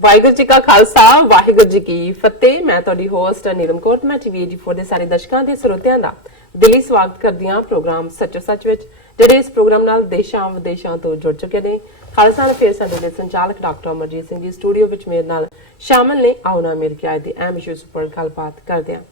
ਵਾਹਿਗੁਰੂ ਜੀ ਕਾ ਖਾਲਸਾ ਵਾਹਿਗੁਰੂ ਜੀ ਕੀ ਫਤਿਹ। ਮੈਂ ਤੁਹਾਡੀ ਹੋਸਟ ਨੀਲਮ ਕੌਰ। ਮੈਂ ਟੀਵੀ 84 ਦੇ ਸਾਰੇ ਦਰਸ਼ਕਾਂ ਤੇ ਸਰੋਤਿਆਂ ਦਾ ਦਿਲੀ ਸਵਾਗਤ ਕਰਦੀ ਹਾਂ ਪ੍ਰੋਗਰਾਮ ਸੱਚੋ ਸੱਚ ਵਿੱਚ, ਜਿਹੜੇ ਇਸ ਪ੍ਰੋਗਰਾਮ ਨਾਲ ਦੇਸ਼ਾਂ ਵਿਦੇਸ਼ਾਂ ਤੋਂ ਜੁੜ ਚੁੱਕੇ ਨੇ। ਖਾਲਸਾ ਨੇ ਫਿਰ ਸਾਡੇ ਦੇ ਸੰਚਾਲਕ ਡਾਕਟਰ ਅਮਰਜੀਤ ਸਿੰਘ ਜੀ ਸਟੂਡੀਓ ਵਿੱਚ ਮੇਰੇ ਨਾਲ ਸ਼ਾਮਲ ਨੇ। ਆਓ ਨਾ ਮੇਰੇ ਕੇ ਅੱਜ ਦੇ ਅਹਿਮ ਇਸ਼ੂਜ਼ ਉੱਪਰ ਗੱਲਬਾਤ ਕਰਦੇ ਹਾਂ।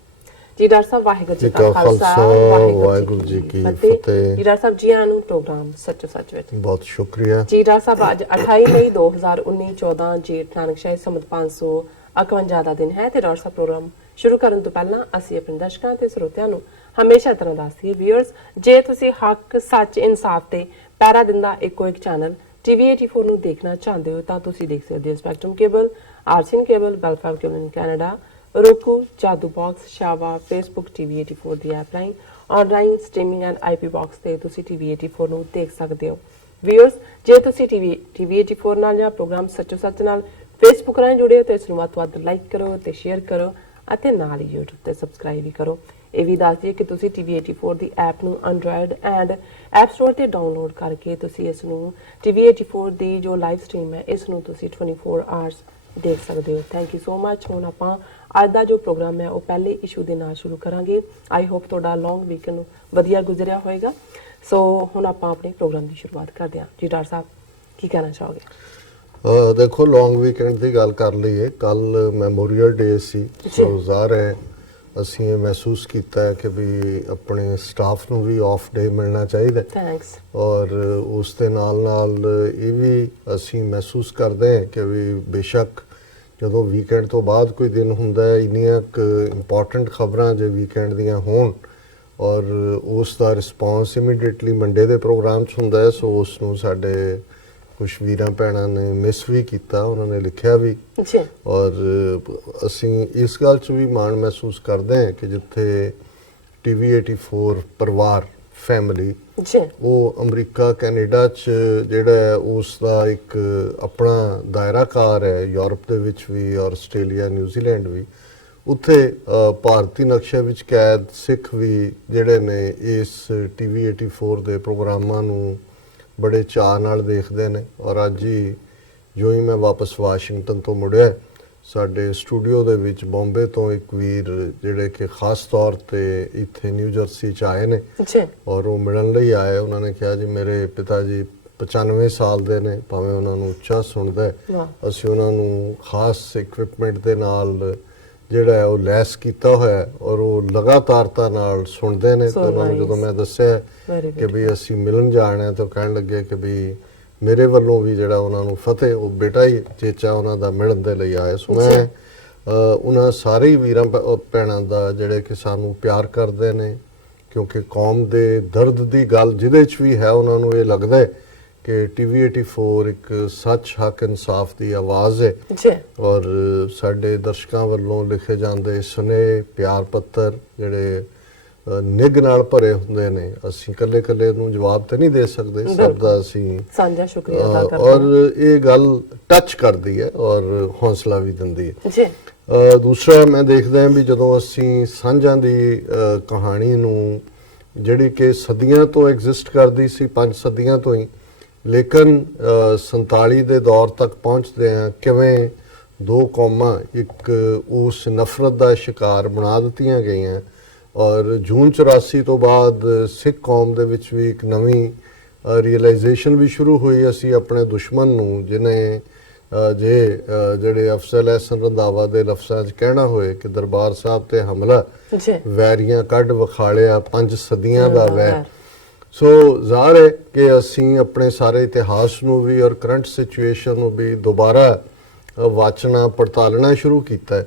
ਜੀ ਡਾਕਟਰ ਸਾਹਿਬ ਵਾਹਿਗੁਰੂ ਜੀ ਕਾ ਖਾਲਸਾ ਵਾਹਿਗੁਰੂ ਜੀ ਕੀ ਫਤਿਹ। ਜੀ ਡਾਕਟਰ ਸਾਹਿਬ ਜੀ ਆਇਆਂ ਨੂੰ ਪ੍ਰੋਗਰਾਮ ਸੱਚੋ ਸੱਚ ਵਿੱਚ ਬਹੁਤ ਸ਼ੁਕਰੀਆ। ਜੀ ਡਾਕਟਰ ਸਾਹਿਬ ਅੱਜ 28 ਮਈ 2019 14 ਜੇਠ ਨਾਨਕਸ਼ਾਹੀ ਸੰਮਤ 551 ਦਾ ਦਿਨ ਹੈ ਤੇ ਡਾਕਟਰ ਸਾਹਿਬ ਪ੍ਰੋਗਰਾਮ ਸ਼ੁਰੂ ਕਰਨ ਤੋਂ ਪਹਿਲਾਂ ਅਸੀਂ ਆਪਣੇ ਦਰਸ਼ਕਾਂ ਤੇ ਸਰੋਤਿਆਂ ਨੂੰ ਹਮੇਸ਼ਾ ਤਰ੍ਹਾਂ ਦੱਸਦੇ ਵੀਅਰਸ, ਜੇ ਤੁਸੀਂ ਹੱਕ ਸੱਚ ਇਨਸਾਫ ਤੇ ਪੈਰਾ ਦਿੰਦਾ ਇੱਕੋ ਇੱਕ ਚੈਨਲ ਟੀਵੀ 84 ਨੂੰ ਦੇਖਣਾ ਚਾਹੁੰਦੇ ਹੋ ਤਾਂ ਤੁਸੀਂ ਦੇਖ ਸਕਦੇ ਹੋ ਸਪੈਕਟਰਮ ਕੇਬਲ, ਆਰਸੀਐਨ ਕੇਬਲ, ਬੈਲਫਾਮ cable in Canada, roku, Jadoo box, शावा, फेसबुक TV 84 ਦੀ ਐਪ ਰਾਹੀਂ online streaming and IP box ਤੇ ਤੁਸੀਂ TV 84 ਨੂੰ ਦੇਖ ਸਕਦੇ ਹੋ। ਵੀਅਰਸ, ਜੇ ਤੁਸੀਂ TV 84 ਨਾਲ ਜਾਂ ਪ੍ਰੋਗਰਾਮ ਸੱਚੋ ਸੱਚ ਨਾਲ ਫੇਸਬੁੱਕ ਰਾਹੀਂ ਜੁੜੇ ਹੋ ਤਾਂ ਇਸ ਨੂੰ ਵੱਧ ਤੋਂ ਵੱਧ ਲਾਈਕ ਕਰੋ ਤੇ ਸ਼ੇਅਰ ਕਰੋ ਅਤੇ ਨਾਲ ਹੀ YouTube ਤੇ ਸਬਸਕ੍ਰਾਈਬ ਵੀ ਕਰੋ। ਇਹ ਵੀ ਦੱਸ ਦਈਏ ਕਿ ਤੁਸੀਂ TV 84 ਦੀ ਐਪ ਨੂੰ ਐਂਡਰੋਇਡ ਐਂਡ ਐਪ ਸਟੋਰ ਤੇ ਡਾਊਨਲੋਡ ਕਰਕੇ ਤੁਸੀਂ ਇਸ ਨੂੰ TV 84 ਦੀ ਜੋ ਲਾਈਵ ਸਟ੍ਰੀਮ ਹੈ ਇਸ ਨੂੰ ਤੁਸੀਂ 24 ਆਵਰਸ ਦੇਖ ਸਕਦੇ ਹੋ। Thank you so much. ਹੁਣ ਆਪਾਂ ਅੱਜ ਦਾ ਜੋ ਪ੍ਰੋਗਰਾਮ ਹੈ ਉਹ ਪਹਿਲੇ ਇਸ਼ੂ ਦੇ ਨਾਲ ਸ਼ੁਰੂ ਕਰਾਂਗੇ। ਆਈ ਹੋਪ ਤੁਹਾਡਾ ਲੌਂਗ ਵੀਕਐਂਡ ਵਧੀਆ ਗੁਜ਼ਰਿਆ ਹੋਵੇਗਾ। ਸੋ ਹੁਣ ਆਪਾਂ ਆਪਣੇ ਪ੍ਰੋਗਰਾਮ ਦੀ ਸ਼ੁਰੂਆਤ ਕਰਦੇ ਹਾਂ। ਜੀ ਡਾਕਟਰ ਸਾਹਿਬ ਕੀ ਕਹਿਣਾ ਚਾਹੋਗੇ? ਦੇਖੋ, ਲੌਂਗ ਵੀਕਐਂਡ ਦੀ ਗੱਲ ਕਰ ਲਈਏ। ਕੱਲ ਮੈਮੋਰੀਅਲ ਡੇ ਸੀ, ਸੋ ਜ਼ਾਹਰ ਹੈ ਅਸੀਂ ਇਹ ਮਹਿਸੂਸ ਕੀਤਾ ਹੈ ਕਿ ਵੀ ਆਪਣੇ ਸਟਾਫ ਨੂੰ ਵੀ ਆਫ ਡੇ ਮਿਲਣਾ ਚਾਹੀਦਾ। ਥੈਂਕਸ। ਔਰ ਉਸ ਦੇ ਨਾਲ ਨਾਲ ਇਹ ਵੀ ਅਸੀਂ ਮਹਿਸੂਸ ਕਰਦੇ ਹਾਂ ਕਿ ਵੀ ਬੇਸ਼ੱਕ ਜਦੋਂ ਵੀਕਐਂਡ ਤੋਂ ਬਾਅਦ ਕੋਈ ਦਿਨ ਹੁੰਦਾ ਹੈ, ਇੰਨੀਆਂ ਇੰਪੋਰਟੈਂਟ ਖਬਰਾਂ ਜੇ ਵੀਕਐਂਡ ਦੀਆਂ ਹੋਣ ਔਰ ਉਸ ਦਾ ਰਿਸਪੌਂਸ ਇਮੀਡੀਏਟਲੀ ਮੰਡੇ ਦੇ ਪ੍ਰੋਗਰਾਮ 'ਚ ਹੁੰਦਾ ਹੈ। ਸੋ ਉਸ ਨੂੰ ਸਾਡੇ ਕੁਛ ਵੀਰਾਂ ਭੈਣਾਂ ਨੇ ਮਿਸ ਵੀ ਕੀਤਾ, ਉਹਨਾਂ ਨੇ ਲਿਖਿਆ ਵੀ। ਔਰ ਅਸੀਂ ਇਸ ਗੱਲ 'ਚ ਵੀ ਮਾਣ ਮਹਿਸੂਸ ਕਰਦੇ ਹਾਂ ਕਿ ਜਿੱਥੇ TV 84 ਪਰਿਵਾਰ ਫੈਮਿਲੀ ਉਹ ਅਮਰੀਕਾ ਕੈਨੇਡਾ 'ਚ ਜਿਹੜਾ ਹੈ ਉਸ ਦਾ ਇੱਕ ਆਪਣਾ ਦਾਇਰਾਕਾਰ ਹੈ, ਯੂਰਪ ਦੇ ਵਿੱਚ ਵੀ ਔਰ ਆਸਟ੍ਰੇਲੀਆ ਨਿਊਜ਼ੀਲੈਂਡ ਵੀ। ਉੱਥੇ ਭਾਰਤੀ ਨਕਸ਼ੇ ਵਿੱਚ ਕੈਦ ਸਿੱਖ ਵੀ ਜਿਹੜੇ ਨੇ ਇਸ TV 84 ਦੇ ਪ੍ਰੋਗਰਾਮਾਂ ਨੂੰ ਬੜੇ ਚਾਅ ਨਾਲ ਦੇਖਦੇ ਨੇ। ਔਰ ਅੱਜ ਹੀ ਜੋ ਹੀ ਮੈਂ ਵਾਪਸ ਵਾਸ਼ਿੰਗਟਨ ਤੋਂ ਮੁੜਿਆ, ਸਾਡੇ ਸਟੂਡੀਓ ਦੇ ਵਿੱਚ ਬੰਬੇ ਤੋਂ ਇੱਕ ਵੀਰ ਜਿਹੜੇ ਕਿ ਖਾਸ ਤੌਰ ਤੇ ਇੱਥੇ ਨਿਊ ਜਰਸੀ 'ਚ ਆਏ ਨੇ ਔਰ ਉਹ ਮਿਲਣ ਲਈ ਆਏ। ਉਹਨਾਂ ਨੇ ਕਿਹਾ ਜੀ ਮੇਰੇ ਪਿਤਾ ਜੀ 95 ਸਾਲ ਦੇ ਨੇ, ਭਾਵੇਂ ਉਹਨਾਂ ਨੂੰ ਉੱਚਾ ਸੁਣਦਾ, ਅਸੀਂ ਉਹਨਾਂ ਨੂੰ ਖਾਸ ਇਕਵਿਪਮੈਂਟ ਦੇ ਨਾਲ ਜਿਹੜਾ ਹੈ ਉਹ ਲੈਸ ਕੀਤਾ ਹੋਇਆ ਔਰ ਉਹ ਲਗਾਤਾਰਤਾ ਨਾਲ ਸੁਣਦੇ ਨੇ। ਤੇ ਉਹਨਾਂ ਨੂੰ ਜਦੋਂ ਮੈਂ ਦੱਸਿਆ ਕਿ ਵੀ ਅਸੀਂ ਮਿਲਣ ਜਾਣਾ ਤਾਂ ਕਹਿਣ ਲੱਗੇ ਕਿ ਵੀ ਮੇਰੇ ਵੱਲੋਂ ਵੀ ਜਿਹੜਾ ਉਹਨਾਂ ਨੂੰ ਫਤਿਹ, ਉਹ ਬੇਟਾ ਹੀ ਚੇਚਾ ਉਹਨਾਂ ਦਾ ਮਿਲਣ ਦੇ ਲਈ ਆਏ। ਸੋ ਮੈਂ ਉਹਨਾਂ ਸਾਰੇ ਹੀ ਵੀਰਾਂ ਭੈਣਾਂ ਦਾ ਜਿਹੜੇ ਕਿ ਸਾਨੂੰ ਪਿਆਰ ਕਰਦੇ ਨੇ, ਕਿਉਂਕਿ ਕੌਮ ਦੇ ਦਰਦ ਦੀ ਗੱਲ ਜਿਹਦੇ 'ਚ ਵੀ ਹੈ ਉਹਨਾਂ ਨੂੰ ਇਹ ਲੱਗਦਾ ਹੈ ਕਿ TV 84 ਇੱਕ ਸੱਚ ਹੱਕ ਇਨਸਾਫ ਦੀ ਆਵਾਜ਼ ਹੈ। ਔਰ ਸਾਡੇ ਦਰਸ਼ਕਾਂ ਵੱਲੋਂ ਲਿਖੇ ਜਾਂਦੇ ਸੁਨੇਹੇ ਪਿਆਰ ਪੱਤਰ ਜਿਹੜੇ ਨਿੱਘ ਨਾਲ ਭਰੇ ਹੁੰਦੇ ਨੇ, ਅਸੀਂ ਕੱਲੇ ਕੱਲੇ ਨੂੰ ਜਵਾਬ ਤੇ ਨਹੀਂ ਦੇ ਸਕਦੇ, ਸਭ ਦਾ ਅਸੀਂ ਸਾਂਝਾ ਸ਼ੁਕਰੀਆ ਅਦਾ ਕਰਦੇ ਹਾਂ। ਔਰ ਇਹ ਗੱਲ ਟੱਚ ਕਰਦੀ ਹੈ ਔਰ ਹੌਸਲਾ ਵੀ ਦਿੰਦੀ ਹੈ। ਦੂਸਰਾ ਮੈਂ ਦੇਖਦਾ ਹਾਂ ਵੀ ਜਦੋਂ ਅਸੀਂ ਸਾਂਝਾਂ ਦੀ ਕਹਾਣੀ ਨੂੰ ਜਿਹੜੀ ਕਿ ਸਦੀਆਂ ਤੋਂ ਐਗਜ਼ਿਸਟ ਕਰਦੀ ਸੀ, 5 ਸਦੀਆਂ ਤੋਂ ਹੀ, ਲੇਕਿਨ 47 ਦੇ ਦੌਰ ਤੱਕ ਪਹੁੰਚਦੇ ਹਾਂ ਕਿਵੇਂ ਦੋ ਕੌਮਾਂ ਇੱਕ ਉਸ ਨਫ਼ਰਤ ਦਾ ਸ਼ਿਕਾਰ ਬਣਾ ਦਿੱਤੀਆਂ ਗਈਆਂ। ਔਰ ਜੂਨ 84 ਤੋਂ ਬਾਅਦ ਸਿੱਖ ਕੌਮ ਦੇ ਵਿੱਚ ਵੀ ਇੱਕ ਨਵੀਂ ਰੀਅਲਾਈਜੇਸ਼ਨ ਵੀ ਸ਼ੁਰੂ ਹੋਈ। ਅਸੀਂ ਆਪਣੇ ਦੁਸ਼ਮਣ ਨੂੰ ਜਿਹਨੇ ਜਿਹੜੇ ਅਫਜ਼ਲ ਅਹਿਸਨ ਰੰਧਾਵਾ ਦੇ ਲਫ਼ਜ਼ਾਂ 'ਚ ਕਹਿਣਾ ਹੋਏ ਕਿ ਦਰਬਾਰ ਸਾਹਿਬ ਤੇ ਹਮਲਾ ਵੈਰੀਆਂ ਕੱਢ ਵਿਖਾਲਿਆ 5 ਸਦੀਆਂ ਦਾ ਵੈਰ। ਸੋ ਜ਼ਾਹਰ ਹੈ ਕਿ ਅਸੀਂ ਆਪਣੇ ਸਾਰੇ ਇਤਿਹਾਸ ਨੂੰ ਵੀ ਔਰ ਕਰੰਟ ਸਿਚੁਏਸ਼ਨ ਨੂੰ ਵੀ ਦੁਬਾਰਾ ਵਾਚਣਾ ਪੜਤਾਲਣਾ ਸ਼ੁਰੂ ਕੀਤਾ ਹੈ।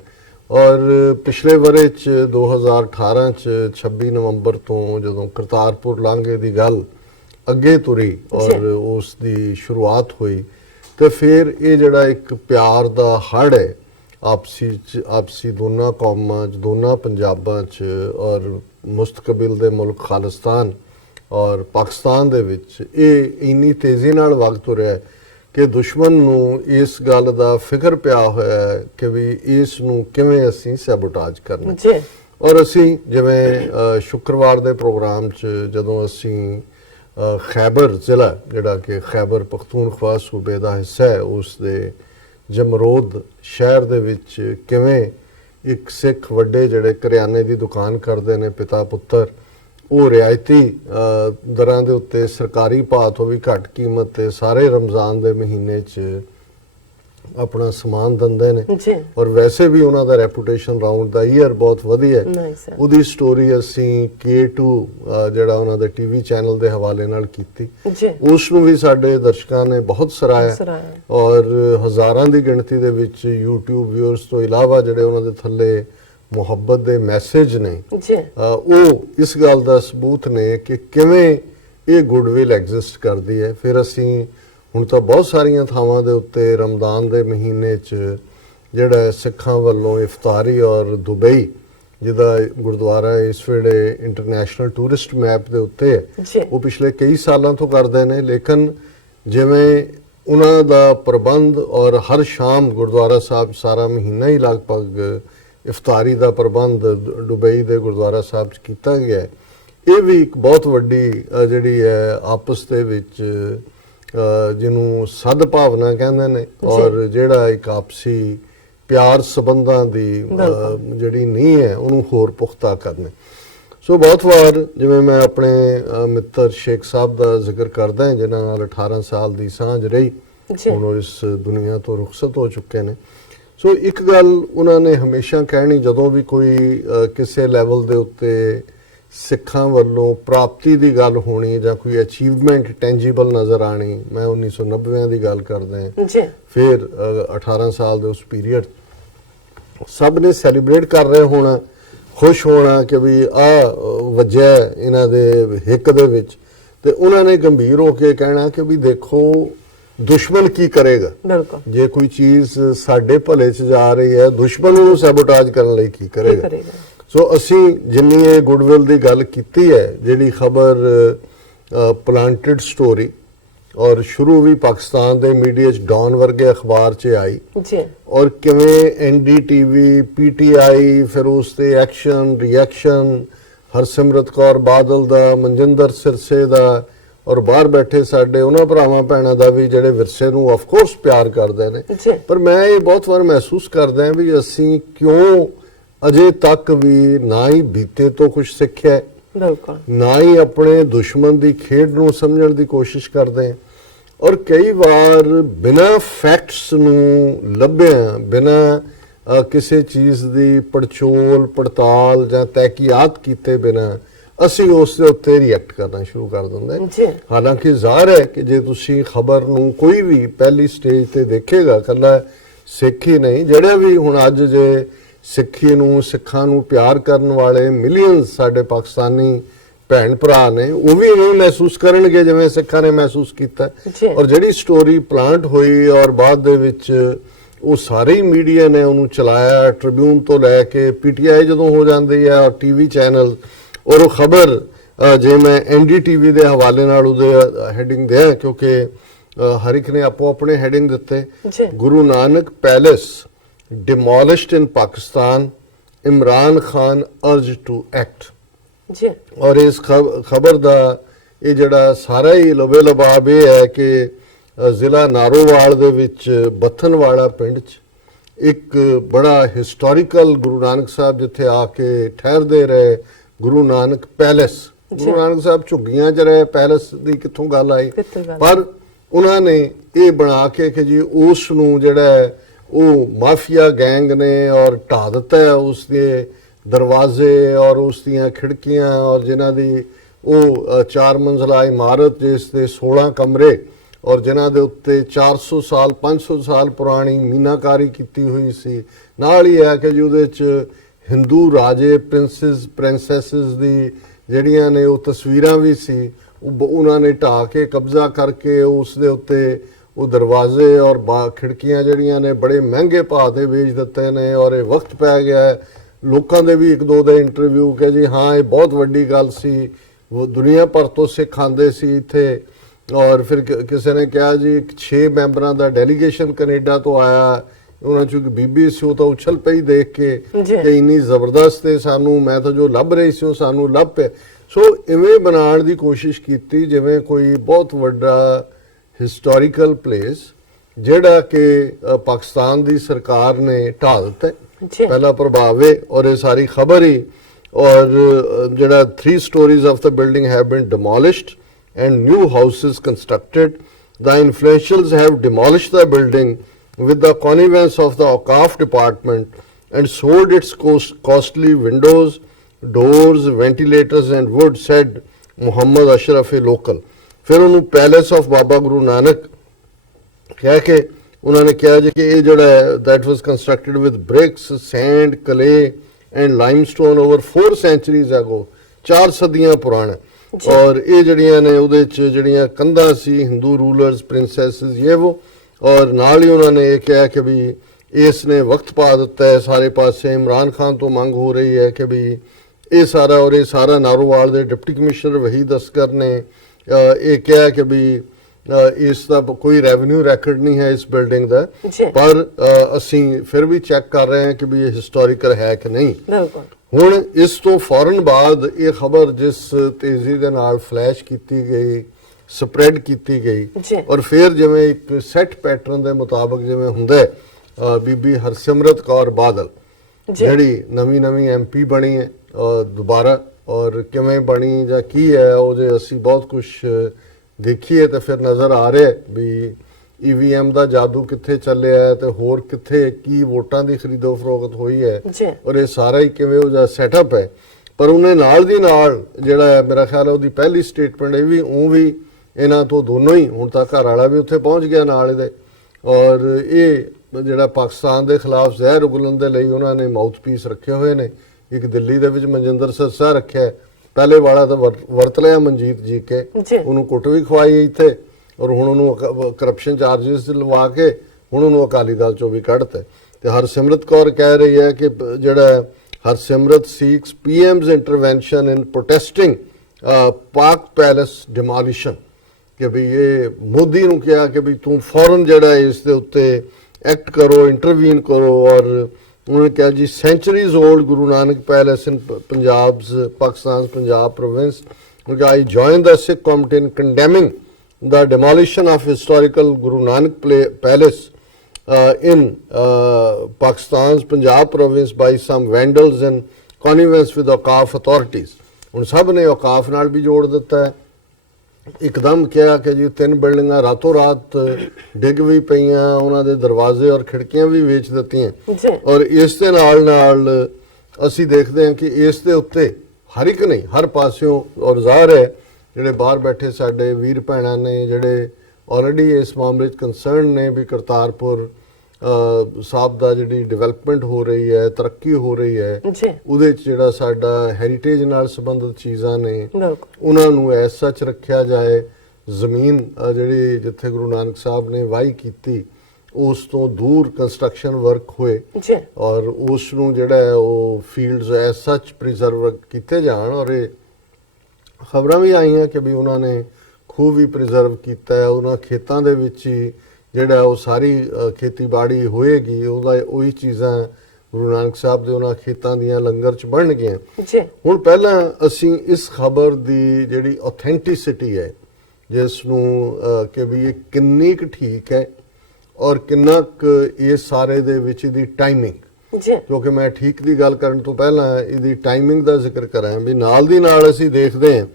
ਔਰ ਪਿਛਲੇ ਵਰੇ 'ਚ 2018 'ਚ 26 ਨਵੰਬਰ ਤੋਂ ਜਦੋਂ ਕਰਤਾਰਪੁਰ ਲਾਂਘੇ ਦੀ ਗੱਲ ਅੱਗੇ ਤੁਰੀ ਔਰ ਉਸ ਦੀ ਸ਼ੁਰੂਆਤ ਹੋਈ ਤੇ ਫਿਰ ਇਹ ਜਿਹੜਾ ਇੱਕ ਪਿਆਰ ਦਾ ਹੜ੍ਹ ਹੈ ਆਪਸੀ ਦੋਨਾਂ ਕੌਮਾਂ 'ਚ, ਦੋਨਾਂ ਪੰਜਾਬਾਂ 'ਚ ਔਰ ਮੁਸਤਕਬਿਲ ਦੇ ਮੁਲਕ ਖਾਲਿਸਤਾਨ ਔਰ ਪਾਕਿਸਤਾਨ ਦੇ ਵਿੱਚ ਇਹ ਇੰਨੀ ਤੇਜ਼ੀ ਨਾਲ ਵਗ ਤੁਰਿਆ ਹੈ ਕਿ ਦੁਸ਼ਮਣ ਨੂੰ ਇਸ ਗੱਲ ਦਾ ਫਿਕਰ ਪਿਆ ਹੋਇਆ ਹੈ ਕਿ ਵੀ ਇਸ ਨੂੰ ਕਿਵੇਂ ਅਸੀਂ ਸੈਬੋਟਾਜ ਕਰਨਾ। ਜੀ। ਔਰ ਅਸੀਂ ਜਿਵੇਂ ਸ਼ੁੱਕਰਵਾਰ ਦੇ ਪ੍ਰੋਗਰਾਮ 'ਚ ਜਦੋਂ ਅਸੀਂ ਖੈਬਰ ਜ਼ਿਲ੍ਹਾ ਜਿਹੜਾ ਕਿ ਖੈਬਰ ਪਖਤੂਨਖਵਾ ਸੂਬੇ ਦਾ ਹਿੱਸਾ ਹੈ, ਉਸ ਦੇ ਜਮਰੋਦ ਸ਼ਹਿਰ ਦੇ ਵਿੱਚ ਕਿਵੇਂ ਇੱਕ ਸਿੱਖ ਵੱਡੇ ਜਿਹੜੇ ਕਰਿਆਨੇ ਦੀ ਦੁਕਾਨ ਕਰਦੇ ਨੇ ਪਿਤਾ ਪੁੱਤਰ, ਉਹ ਰਿਆਇਤੀ ਦਰਾਂ ਦੇ ਉੱਤੇ ਸਰਕਾਰੀ ਭਾਅ ਤੋਂ ਵੀ ਘੱਟ ਕੀਮਤ ਤੇ ਸਾਰੇ ਰਮਜ਼ਾਨ ਦੇ ਮਹੀਨੇ 'ਚ ਆਪਣਾ ਸਮਾਨ ਦਿੰਦੇ ਨੇ। ਜੀ। ਔਰ ਵੈਸੇ ਵੀ ਉਹਨਾਂ ਦਾ ਰੈਪੂਟੇਸ਼ਨ ਰਾਉਂਡ ਦਾ ਈਅਰ ਬਹੁਤ ਵਧੀਆ ਹੈ। ਉਹਦੀ ਸਟੋਰੀ ਅਸੀਂ K2 ਜਿਹੜਾ ਉਹਨਾਂ ਦੇ ਟੀਵੀ ਚੈਨਲ ਦੇ ਹਵਾਲੇ ਨਾਲ ਕੀਤੀ, ਉਸ ਨੂੰ ਵੀ ਸਾਡੇ ਦਰਸ਼ਕਾਂ ਨੇ ਬਹੁਤ ਸਰਾਹਿਆ ਔਰ ਹਜ਼ਾਰਾਂ ਦੀ ਗਿਣਤੀ ਦੇ ਵਿੱਚ YouTube ਵਿਊਅਰਸ ਤੋਂ ਇਲਾਵਾ ਜਿਹੜੇ ਉਹਨਾਂ ਦੇ ਥੱਲੇ ਮੁਹੱਬਤ ਦੇ ਮੈਸੇਜ ਨੇ, ਉਹ ਇਸ ਗੱਲ ਦਾ ਸਬੂਤ ਨੇ ਕਿ ਕਿਵੇਂ ਇਹ ਗੁੱਡਵਿਲ ਐਗਜ਼ਿਸਟ ਕਰਦੀ ਹੈ। ਫਿਰ ਅਸੀਂ ਹੁਣ ਤਾਂ ਬਹੁਤ ਸਾਰੀਆਂ ਥਾਵਾਂ ਦੇ ਉੱਤੇ ਰਮਜ਼ਾਨ ਦੇ ਮਹੀਨੇ 'ਚ ਜਿਹੜਾ ਸਿੱਖਾਂ ਵੱਲੋਂ ਇਫਤਾਰੀ ਔਰ ਦੁਬਈ ਜਿਹਦਾ ਗੁਰਦੁਆਰਾ ਇਸ ਵੇਲੇ ਇੰਟਰਨੈਸ਼ਨਲ ਟੂਰਿਸਟ ਮੈਪ ਦੇ ਉੱਤੇ ਹੈ, ਉਹ ਪਿਛਲੇ ਕਈ ਸਾਲਾਂ ਤੋਂ ਕਰਦੇ ਨੇ। ਲੇਕਿਨ ਜਿਵੇਂ ਉਹਨਾਂ ਦਾ ਪ੍ਰਬੰਧ ਔਰ ਹਰ ਸ਼ਾਮ ਗੁਰਦੁਆਰਾ ਸਾਹਿਬ ਸਾਰਾ ਮਹੀਨਾ ਹੀ ਲਗਭਗ ਇਫਤਾਰੀ ਦਾ ਪ੍ਰਬੰਧ ਦੁਬਈ ਦੇ ਗੁਰਦੁਆਰਾ ਸਾਹਿਬ 'ਚ ਕੀਤਾ ਗਿਆ ਹੈ, ਇਹ ਵੀ ਇੱਕ ਬਹੁਤ ਵੱਡੀ ਜਿਹੜੀ ਹੈ ਆਪਸ ਦੇ ਵਿੱਚ ਜਿਹਨੂੰ ਸਦਭਾਵਨਾ ਕਹਿੰਦੇ ਨੇ ਔਰ ਜਿਹੜਾ ਇੱਕ ਆਪਸੀ ਪਿਆਰ ਸੰਬੰਧਾਂ ਦੀ ਜਿਹੜੀ ਨੀਂਹ ਹੈ ਉਹਨੂੰ ਹੋਰ ਪੁਖਤਾ ਕਰਨੇ। ਸੋ ਬਹੁਤ ਵਾਰ ਜਿਵੇਂ ਮੈਂ ਆਪਣੇ ਮਿੱਤਰ ਸ਼ੇਖ ਸਾਹਿਬ ਦਾ ਜ਼ਿਕਰ ਕਰਦਾ ਜਿਨ੍ਹਾਂ ਨਾਲ 18 ਸਾਲ ਦੀ ਸਾਂਝ ਰਹੀ, ਹੁਣ ਉਹ ਇਸ ਦੁਨੀਆ ਤੋਂ ਰੁਖਸਤ ਹੋ ਚੁੱਕੇ ਨੇ। ਸੋ ਇੱਕ ਗੱਲ ਉਹਨਾਂ ਨੇ ਹਮੇਸ਼ਾ ਕਹਿਣੀ, ਜਦੋਂ ਵੀ ਕੋਈ ਕਿਸੇ ਲੈਵਲ ਦੇ ਉੱਤੇ ਸਿੱਖਾਂ ਵੱਲੋਂ ਪ੍ਰਾਪਤੀ ਦੀ ਗੱਲ ਹੋਣੀ ਜਾਂ ਕੋਈ ਅਚੀਵਮੈਂਟ ਟੈਂਜੀਬਲ ਨਜ਼ਰ ਆਣੀ, ਮੈਂ 1990 ਦੀ ਗੱਲ ਕਰਦਾ ਹਾਂ, ਫਿਰ 18 ਸਾਲ ਦੇ ਉਸ ਪੀਰੀਅਡ ਸਭ ਨੇ ਸੈਲੀਬ੍ਰੇਟ ਕਰ ਰਹੇ ਹੋਣਾ, ਖੁਸ਼ ਹੋਣਾ ਕਿ ਵੀ ਆ ਵਜ੍ਹਾ ਇਹਨਾਂ ਦੇ ਹਿੱਕ ਦੇ ਵਿੱਚ, ਤੇ ਉਹਨਾਂ ਨੇ ਗੰਭੀਰ ਹੋ ਕੇ ਕਹਿਣਾ ਕਿ ਵੀ ਦੇਖੋ ਦੁਸ਼ਮਣ ਕੀ ਕਰੇਗਾ, ਜੇ ਕੋਈ ਚੀਜ਼ ਸਾਡੇ ਭਲੇ 'ਚ ਜਾ ਰਹੀ ਹੈ, ਦੁਸ਼ਮਣ ਨੂੰ ਸੈਬੋਟਾਜ ਕਰਨ ਲਈ ਕੀ ਕਰੇਗਾ। ਸੋ ਅਸੀਂ ਜਿੰਨੀ ਇਹ ਗੁੱਡਵਿਲ ਦੀ ਗੱਲ ਕੀਤੀ ਹੈ, ਜਿਹੜੀ ਖਬਰ ਪਲਾਂਟਡ ਸਟੋਰੀ ਔਰ ਸ਼ੁਰੂ ਵੀ ਪਾਕਿਸਤਾਨ ਦੇ ਮੀਡੀਆ 'ਚ ਡੌਨ ਵਰਗੇ ਅਖਬਾਰ 'ਚ ਆਈ ਔਰ ਕਿਵੇਂ NDTV PTI ਫਿਰ ਉਸ ਤੇ ਐਕਸ਼ਨ ਰਿਐਕਸ਼ਨ ਹਰਸਿਮਰਤ ਕੌਰ ਬਾਦਲ ਦਾ, ਮਨਜਿੰਦਰ ਸਿਰਸੇ ਦਾ ਔਰ ਬਾਹਰ ਬੈਠੇ ਸਾਡੇ ਉਹਨਾਂ ਭਰਾਵਾਂ ਭੈਣਾਂ ਦਾ ਵੀ ਜਿਹੜੇ ਵਿਰਸੇ ਨੂੰ ਆਫ ਕੋਰਸ ਪਿਆਰ ਕਰਦੇ ਨੇ। ਪਰ ਮੈਂ ਇਹ ਬਹੁਤ ਵਾਰ ਮਹਿਸੂਸ ਕਰਦਾ ਹਾਂ ਵੀ ਅਸੀਂ ਕਿਉਂ ਅਜੇ ਤੱਕ ਵੀ ਨਾ ਹੀ ਬੀਤੇ ਤੋਂ ਕੁਝ ਸਿੱਖਿਆ, ਨਾ ਹੀ ਆਪਣੇ ਦੁਸ਼ਮਣ ਦੀ ਖੇਡ ਨੂੰ ਸਮਝਣ ਦੀ ਕੋਸ਼ਿਸ਼ ਕਰਦੇ ਹਾਂ, ਔਰ ਕਈ ਵਾਰ ਬਿਨਾਂ ਫੈਕਟਸ ਨੂੰ ਲੱਭਿਆ, ਬਿਨਾਂ ਕਿਸੇ ਚੀਜ਼ ਦੀ ਪੜਚੋਲ ਪੜਤਾਲ ਜਾਂ ਤਹਿਕੀਕਾਤ ਕੀਤੇ ਬਿਨਾਂ ਅਸੀਂ ਉਸ ਦੇ ਉੱਤੇ ਰਿਐਕਟ ਕਰਨਾ ਸ਼ੁਰੂ ਕਰ ਦਿੰਦੇ। ਹਾਲਾਂਕਿ ਜ਼ਾਹਰ ਹੈ ਕਿ ਜੇ ਤੁਸੀਂ ਖਬਰ ਨੂੰ ਕੋਈ ਵੀ ਪਹਿਲੀ ਸਟੇਜ ਤੇ ਦੇਖੇਗਾ, ਇਕੱਲਾ ਸਿੱਖ ਹੀ ਨਹੀਂ, ਜਿਹੜੇ ਵੀ ਹੁਣ ਅੱਜ ਜੇ ਸਿੱਖੀ ਨੂੰ ਸਿੱਖਾਂ ਨੂੰ ਪਿਆਰ ਕਰਨ ਵਾਲੇ ਮਿਲੀਅਨਸ ਸਾਡੇ ਪਾਕਿਸਤਾਨੀ ਭੈਣ ਭਰਾ ਨੇ, ਉਹ ਵੀ ਇਹ ਮਹਿਸੂਸ ਕਰਨਗੇ ਜਿਵੇਂ ਸਿੱਖਾਂ ਨੇ ਮਹਿਸੂਸ ਕੀਤਾ। ਔਰ ਜਿਹੜੀ ਸਟੋਰੀ ਪਲਾਂਟ ਹੋਈ ਔਰ ਬਾਅਦ ਦੇ ਵਿੱਚ ਉਹ ਸਾਰੇ ਹੀ ਮੀਡੀਆ ਨੇ ਉਹਨੂੰ ਚਲਾਇਆ, ਟ੍ਰਿਬਿਊਨ ਤੋਂ ਲੈ ਕੇ PTI ਜਦੋਂ ਹੋ ਜਾਂਦੀ ਹੈ ਔਰ TV ਚੈਨਲ, ਔਰ ਉਹ ਖਬਰ ਜੇ ਮੈਂ NDTV ਦੇ ਹਵਾਲੇ ਨਾਲ ਉਹਦੇ ਹੈਡਿੰਗ ਦਿਆ, ਕਿਉਂਕਿ ਹਰ ਇੱਕ ਨੇ ਆਪੋ ਆਪਣੇ ਹੈਡਿੰਗ ਦਿੱਤੇ, Guru Nanak palace demolished in Pakistan, Imran Khan urged to act। ਔਰ ਇਸ ਖਬਰ ਦਾ ਇਹ ਜਿਹੜਾ ਸਾਰਾ ਹੀ ਲਵੇ ਲਬਾਬ ਇਹ ਹੈ ਕਿ ਜ਼ਿਲ੍ਹਾ ਨਾਰੋਵਾਲ ਦੇ ਵਿੱਚ ਬੱਥਨਵਾਲਾ ਪਿੰਡ 'ਚ ਇੱਕ ਬੜਾ ਹਿਸਟੋਰੀਕਲ ਗੁਰੂ ਨਾਨਕ ਸਾਹਿਬ ਜਿੱਥੇ ਆ ਕੇ ਠਹਿਰਦੇ ਰਹੇ, ਗੁਰੂ ਨਾਨਕ ਪੈਲੇਸ, ਗੁਰੂ ਨਾਨਕ ਸਾਹਿਬ ਝੁੱਗੀਆਂ 'ਚ ਰਹੇ, ਪੈਲੇਸ ਦੀ ਕਿੱਥੋਂ ਗੱਲ ਆਈ, ਪਰ ਉਹਨਾਂ ਨੇ ਇਹ ਬਣਾ ਕੇ ਕਿ ਜੀ ਉਸ ਨੂੰ ਜਿਹੜਾ ਉਹ ਮਾਫੀਆ ਗੈਂਗ ਨੇ ਔਰ ਢਾਹ ਦਿੱਤਾ ਹੈ, ਉਸ ਦੇ ਦਰਵਾਜ਼ੇ ਔਰ ਉਸ ਦੀਆਂ ਖਿੜਕੀਆਂ ਔਰ ਜਿਨ੍ਹਾਂ ਦੀ ਉਹ 4 ਮੰਜ਼ਲਾ ਇਮਾਰਤ ਜਿਸ ਦੇ 16 ਕਮਰੇ ਔਰ ਜਿਨ੍ਹਾਂ ਦੇ ਉੱਤੇ 400 ਸਾਲ 500 ਸਾਲ ਪੁਰਾਣੀ ਮੀਨਾਕਾਰੀ ਕੀਤੀ ਹੋਈ ਸੀ। ਨਾਲ ਹੀ ਹੈ ਕਿ ਜੀ ਉਹਦੇ 'ਚ ਹਿੰਦੂ ਰਾਜੇ ਪ੍ਰਿੰਸੈਸਿਸ ਦੀ ਜਿਹੜੀਆਂ ਨੇ ਉਹ ਤਸਵੀਰਾਂ ਵੀ ਸੀ, ਉਹਨਾਂ ਨੇ ਢਾਹ ਕੇ ਕਬਜ਼ਾ ਕਰਕੇ ਉਸ ਦੇ ਉੱਤੇ ਉਹ ਦਰਵਾਜ਼ੇ ਔਰ ਖਿੜਕੀਆਂ ਜਿਹੜੀਆਂ ਨੇ ਬੜੇ ਮਹਿੰਗੇ ਭਾਅ ਤੇ ਵੇਚ ਦਿੱਤੇ ਨੇ ਔਰ ਇਹ ਵਕਤ ਪੈ ਗਿਆ ਹੈ। ਲੋਕਾਂ ਦੇ ਵੀ ਇੱਕ ਦੋ ਦੇ ਇੰਟਰਵਿਊ ਕਿ ਜੀ ਹਾਂ ਇਹ ਬਹੁਤ ਵੱਡੀ ਗੱਲ ਸੀ, ਉਹ ਦੁਨੀਆ ਭਰ ਤੋਂ ਸਿੱਖ ਆਉਂਦੇ ਸੀ ਇੱਥੇ। ਔਰ ਫਿਰ ਕਿਸੇ ਨੇ ਕਿਹਾ ਜੀ 6 ਮੈਂਬਰਾਂ ਦਾ ਡੈਲੀਗੇਸ਼ਨ ਕੈਨੇਡਾ ਤੋਂ ਆਇਆ, ਉਹਨਾਂ ਚੋਂ ਇੱਕ ਬੀਬੀ ਸੀ, ਉਹ ਤਾਂ ਉਛਲ ਪਈ ਦੇਖ ਕੇ ਕਿ ਇੰਨੀ ਜ਼ਬਰਦਸਤ ਹੈ, ਸਾਨੂੰ ਮੈਂ ਤਾਂ ਜੋ ਲੱਭ ਰਹੀ ਸੀ ਉਹ ਸਾਨੂੰ ਲੱਭ ਪਿਆ। ਸੋ ਇਵੇਂ ਬਣਾਉਣ ਦੀ ਕੋਸ਼ਿਸ਼ ਕੀਤੀ ਜਿਵੇਂ ਕੋਈ ਬਹੁਤ ਵੱਡਾ ਹਿਸਟੋਰੀਕਲ ਪਲੇਸ ਜਿਹੜਾ ਕਿ ਪਾਕਿਸਤਾਨ ਦੀ ਸਰਕਾਰ ਨੇ ਢਾਹ ਦਿੱਤਾ। ਪਹਿਲਾ ਪ੍ਰਭਾਵ ਹੈ ਔਰ ਇਹ ਸਾਰੀ ਖਬਰ ਹੀ। ਔਰ ਜਿਹੜਾ 3 stories of the building have been demolished and new houses constructed. The influentials have demolished the building with the connivance of the Awqaf department and sold its costly windows, doors, ventilators and wood, said Muhammad Ashraf, a local. फिर उन्होंने palace of Baba Guru Nanak कह के उन्होंने कहा जी कि ये जोड़ा है that was constructed with bricks, sand, clay and limestone over 4 centuries ago, 4 सदियां पुराना। और ये जड़ियां ने उहदे च जड़ियां कंधां सी हिंदू रूलर्स, प्रिंसैसेस ये वो। और नाल ही उन्होंने ये कहा कि भी इसने वक्त पा दिता है सारे पासे। इमरान खान तो मांग हो रही है कि भी ये सारा नारोवाल दे डिप्टी कमिश्नर वहीद असगर ने ये कहा कि भी इसका कोई रेवेन्यू रैकॉर्ड नहीं है इस बिल्डिंग का, पर असी फिर भी चेक कर रहे हैं कि भी ये हिस्टोरिकल है कि नहीं। हुण इस तो फौरन बाद ये खबर जिस तेजी दे नाल फ्लैश की गई, स्प्रैड की गई और फिर जिवें एक सैट पैटर्न के मुताबिक जिवें हुंदा है बीबी हरसिमरत कौर बादल जिहड़ी नवी MP बनी है दोबारा, और किवें बनी जां की है वो जे असी बहुत कुछ देखिए तो फिर नज़र आ रहा है भी EVM का जादू कित्थे चलिया है तो होर कित्थे की वोटां की खरीदो फरोख्त हुई है और ये सारा ही किवें वो सैटअप है। पर उन्हें नाल दी नाल जिहड़ा है मेरा ख्याल है उसकी पहली स्टेटमेंट ये भी ऊँ भी इन्हां तो दोनों ही हुण तक घर वाला भी उत्थे पहुँच गया नाल दे। और ये जिहड़ा पाकिस्तान के खिलाफ जहर उगलन के लिए उन्होंने माउथ पीस रखे हुए ने। एक दिल्ली दे विच मनजिंदर सिरसा रखा है, पहले वाला तो वरत लिया मनजीत जी के, उन्होंने कुट भी खवाई इत्थे और हुण उन्होंने करप्शन चार्जिस लवा के हुण उन्होंने अकाली दल चों भी कढ़ता। तो हरसिमरत कौर कह रही है कि जिहड़ा Harsimrat seeks PM's intervention in protesting Pak palace demolition कि भी ये मोदी नूं कहा कि भी तू फौरन जिहड़ा इस दे उत्ते एक्ट करो, इंटरवीन करो। और उन्होंने कहा जी centuries old Guru Nanak palace in Punjab Pakistan Punjab province, I join the Sikh committee in condemning the demolition of historical Guru Nanak palace in Pakistan Punjab province by some vandals in connivance with Auqaf authorities. हुण सब ने औकाफ नाल भी जोड़ दिता है। एकदम कहा कि जी 3 बिल्डिंगां रातों रात डिग भी पईयां, उन्हां दे दरवाजे और खिड़कियां भी वेच दित्तियां। और इस दे नाल असी देखते हैं कि इस दे उत्ते हर एक नहीं हर पासियों और ज़ाहिर है जिहड़े बाहर बैठे साडे वीर भैणां ने जिहड़े ऑलरेडी इस मामले कंसर्न ने भी करतारपुर साहब दा जिहड़ी डिवेलपमेंट हो रही है, तरक्की हो रही है, उहदे च जिहड़ा साडा हैरीटेज नाल संबंधित चीज़ां ने उन्हां नूं एज सच रखिया जाए। जमीन जिहड़ी जिथे गुरु नानक साहब ने वाही कीती उस तो दूर कंस्ट्रक्शन वर्क हुए और उस नूं जिहड़ा है वो फील्ड्स एज सच प्रिजर्व कीते जाण। और ये खबरां भी आईयां कि भी उन्होंने खूह भी प्रिजर्व कीता है, उन्हां खेतां दे विच ही जिहड़ा वो सारी खेतीबाड़ी होएगी उही चीज़ां गुरु नानक साहब दे उन्हां खेतां दीयां लंगर च बन गईयां। हुण पहलां असीं इस खबर दी जिहड़ी ऑथेंटिसिटी है जिस नूं कि भी ये किन्नी क ठीक है और किन्ना क ये सारे दे विच दी टाइमिंग, क्योंकि मैं ठीक दी गल करन तो पहलां इहदी टाइमिंग दा जिक्र करां भी नाल दी नाल असीं देखदे हां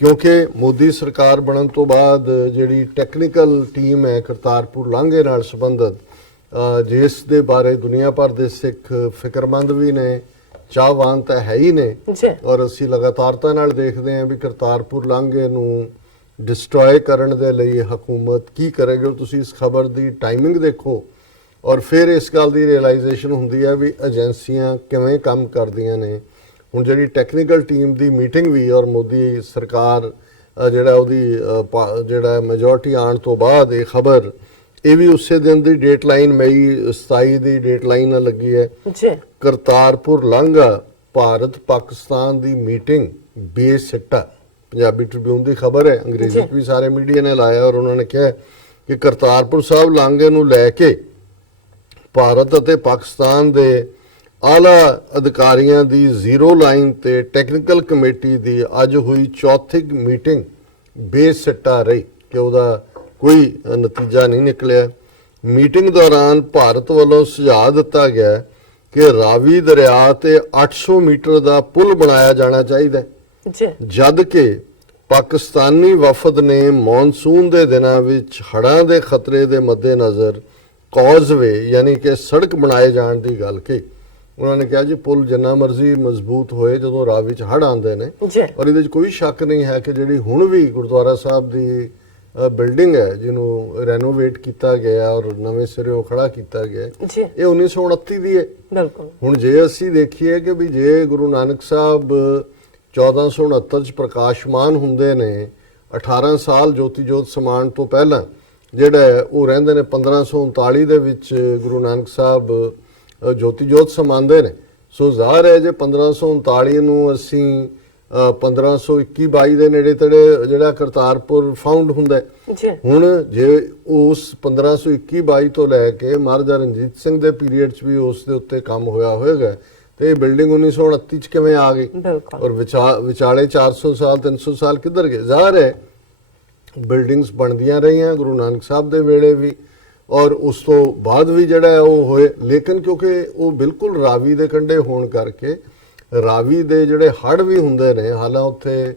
क्योंकि मोदी सरकार बनन तो बाद जिहड़ी टैक्नीकल टीम है करतारपुर लांघे नाल संबंधित जिस दे बारे दुनिया भर दे सिख फिक्रमंद भी ने, चाहवान तो है ही ने। और असी लगातारता नाल देखते हैं भी करतारपुर लांघे नूं डिस्ट्रॉय करन दे लई हुकूमत की करेगी। तुसीं इस खबर दी टाइमिंग देखो और फिर इस गल दी रियलाइजेशन हुंदी है भी एजेंसियां किवें काम करदियां ने। हुण जिहड़ी टैक्नीकल टीम दी मीटिंग भी और मोदी सरकार जिहड़ा उहदी जिहड़ा मेजोरिटी आउण तो बाद ये खबर ਇਹ ਵੀ ਉਸੇ ਦਿਨ ਦੀ ਡੇਟਲਾਈਨ ਮਈ 27 ਦੀ ਡੇਟਲਾਈਨ ਨਾਲ ਲੱਗੀ ਹੈ। ਜੀ ਕਰਤਾਰਪੁਰ ਲਾਂਘਾ ਭਾਰਤ ਪਾਕਿਸਤਾਨ ਦੀ ਮੀਟਿੰਗ ਬੇਸਿੱਟਾ, ਪੰਜਾਬੀ ਟ੍ਰਿਬਿਊਨ ਦੀ ਖਬਰ ਹੈ, ਅੰਗਰੇਜ਼ੀ 'ਚ ਵੀ ਸਾਰੇ ਮੀਡੀਆ ਨੇ ਲਾਇਆ ਔਰ ਉਹਨਾਂ ਨੇ ਕਿਹਾ ਕਿ ਕਰਤਾਰਪੁਰ ਸਾਹਿਬ ਲਾਂਘੇ ਨੂੰ ਲੈ ਕੇ ਭਾਰਤ ਅਤੇ ਪਾਕਿਸਤਾਨ ਦੇ ਆਲਾ ਅਧਿਕਾਰੀਆਂ ਦੀ ਜ਼ੀਰੋ ਲਾਈਨ ਤੇ ਟੈਕਨੀਕਲ ਕਮੇਟੀ ਦੀ ਅੱਜ ਹੋਈ ਚੌਥੀ ਮੀਟਿੰਗ ਬੇਸਿੱਟਾ ਰਹੀ ਕਿ ਉਹਦਾ ਕੋਈ ਨਤੀਜਾ ਨਹੀਂ ਨਿਕਲਿਆ। ਮੀਟਿੰਗ ਦੌਰਾਨ ਭਾਰਤ ਵੱਲੋਂ ਸੁਝਾਅ ਦਿੱਤਾ ਗਿਆ ਕਿ ਰਾਵੀ ਦਰਿਆ ਤੇ 800 ਮੀਟਰ ਦਾ ਪੁਲ ਬਣਾਇਆ ਜਾਣਾ ਚਾਹੀਦਾ ਹੈ, ਜੀ ਜਦ ਕਿ ਪਾਕਿਸਤਾਨੀ ਵਫਦ ਨੇ ਮੌਨਸੂਨ ਦੇ ਦਿਨਾਂ ਵਿੱਚ ਹੜ੍ਹਾਂ ਦੇ ਖਤਰੇ ਦੇ ਮੱਦੇਨਜ਼ਰ ਕੌਜ਼ਵੇ ਯਾਨੀ ਕਿ ਸੜਕ ਬਣਾਏ ਜਾਣ ਦੀ ਗੱਲ ਕਹੀ। ਉਹਨਾਂ ਨੇ ਕਿਹਾ ਜੀ ਪੁਲ ਜਿੰਨਾ ਮਰਜ਼ੀ ਮਜ਼ਬੂਤ ਹੋਏ, ਜਦੋਂ ਰਾਵੀ 'ਚ ਹੜ੍ਹ ਆਉਂਦੇ ਨੇ, ਜੀ ਔਰ ਇਹਦੇ 'ਚ ਕੋਈ ਸ਼ੱਕ ਨਹੀਂ ਹੈ ਕਿ ਜਿਹੜੀ ਹੁਣ ਵੀ ਗੁਰਦੁਆਰਾ ਸਾਹਿਬ ਦੀ ਬਿਲਡਿੰਗ ਹੈ ਜਿਹਨੂੰ ਰੈਨੋਵੇਟ ਕੀਤਾ ਗਿਆ ਔਰ ਨਵੇਂ ਸਿਰਿਓਂ ਖੜਾ ਕੀਤਾ ਗਿਆ, ਜੀ ਇਹ 1929 ਦੀ ਹੈ। ਬਿਲਕੁਲ ਹੁਣ ਜੇ ਅਸੀਂ ਦੇਖੀਏ ਕਿ ਵੀ ਜੇ ਗੁਰੂ ਨਾਨਕ ਸਾਹਿਬ 1469 ਚ ਪ੍ਰਕਾਸ਼ਮਾਨ ਹੁੰਦੇ ਨੇ, 18 ਸਾਲ ਜੋਤੀ ਜੋਤ ਸਮਾਨ ਤੋਂ ਪਹਿਲਾਂ ਜਿਹੜਾ ਹੈ ਉਹ ਰਹਿੰਦੇ ਨੇ 1539 ਦੇ ਵਿੱਚ ਗੁਰੂ ਨਾਨਕ ਸਾਹਿਬ ਜੋਤੀ ਜੋਤ ਸਮਾਉਂਦੇ ਨੇ। ਸੋ ਜ਼ਾਹਰ ਹੈ ਜੇ 1539 ਨੂੰ ਅਸੀਂ 1521-22 ਦੇ ਨੇੜੇ ਤੇੜੇ ਜਿਹੜਾ ਕਰਤਾਰਪੁਰ ਫਾਊਂਡ ਹੁੰਦਾ ਹੈ। ਜੀ ਹੁਣ ਜੇ ਉਸ 1521-22 ਤੋਂ ਲੈ ਕੇ ਮਹਾਰਾਜਾ ਰਣਜੀਤ ਸਿੰਘ ਦੇ ਪੀਰੀਅਡ 'ਚ ਵੀ ਉਸ ਦੇ ਉੱਤੇ ਕੰਮ ਹੋਇਆ ਹੋਏਗਾ ਤੇ ਇਹ ਬਿਲਡਿੰਗ 1929 'ਚ ਕਿਵੇਂ ਆ ਗਈ ਬਿਲਕੁਲ ਔਰ ਵਿਚਾਲੇ 400 ਸਾਲ 300 ਸਾਲ ਕਿੱਧਰ ਗਏ। ਜ਼ਾਹਰ ਹੈ ਬਿਲਡਿੰਗਸ ਬਣਦੀਆਂ ਰਹੀਆਂ ਗੁਰੂ ਨਾਨਕ ਸਾਹਿਬ ਦੇ ਵੇਲੇ ਵੀ ਔਰ ਉਸ ਤੋਂ ਬਾਅਦ ਵੀ ਜਿਹੜਾ ਹੈ ਉਹ ਹੋਏ, ਲੇਕਿਨ ਕਿਉਂਕਿ ਉਹ ਬਿਲਕੁਲ ਰਾਵੀ ਦੇ ਕੰਢੇ ਹੋਣ ਕਰਕੇ ਰਾਵੀ ਦੇ ਜਿਹੜੇ ਹੜ੍ਹ ਵੀ ਹੁੰਦੇ ਨੇ, ਹਾਲਾਂ ਉੱਥੇ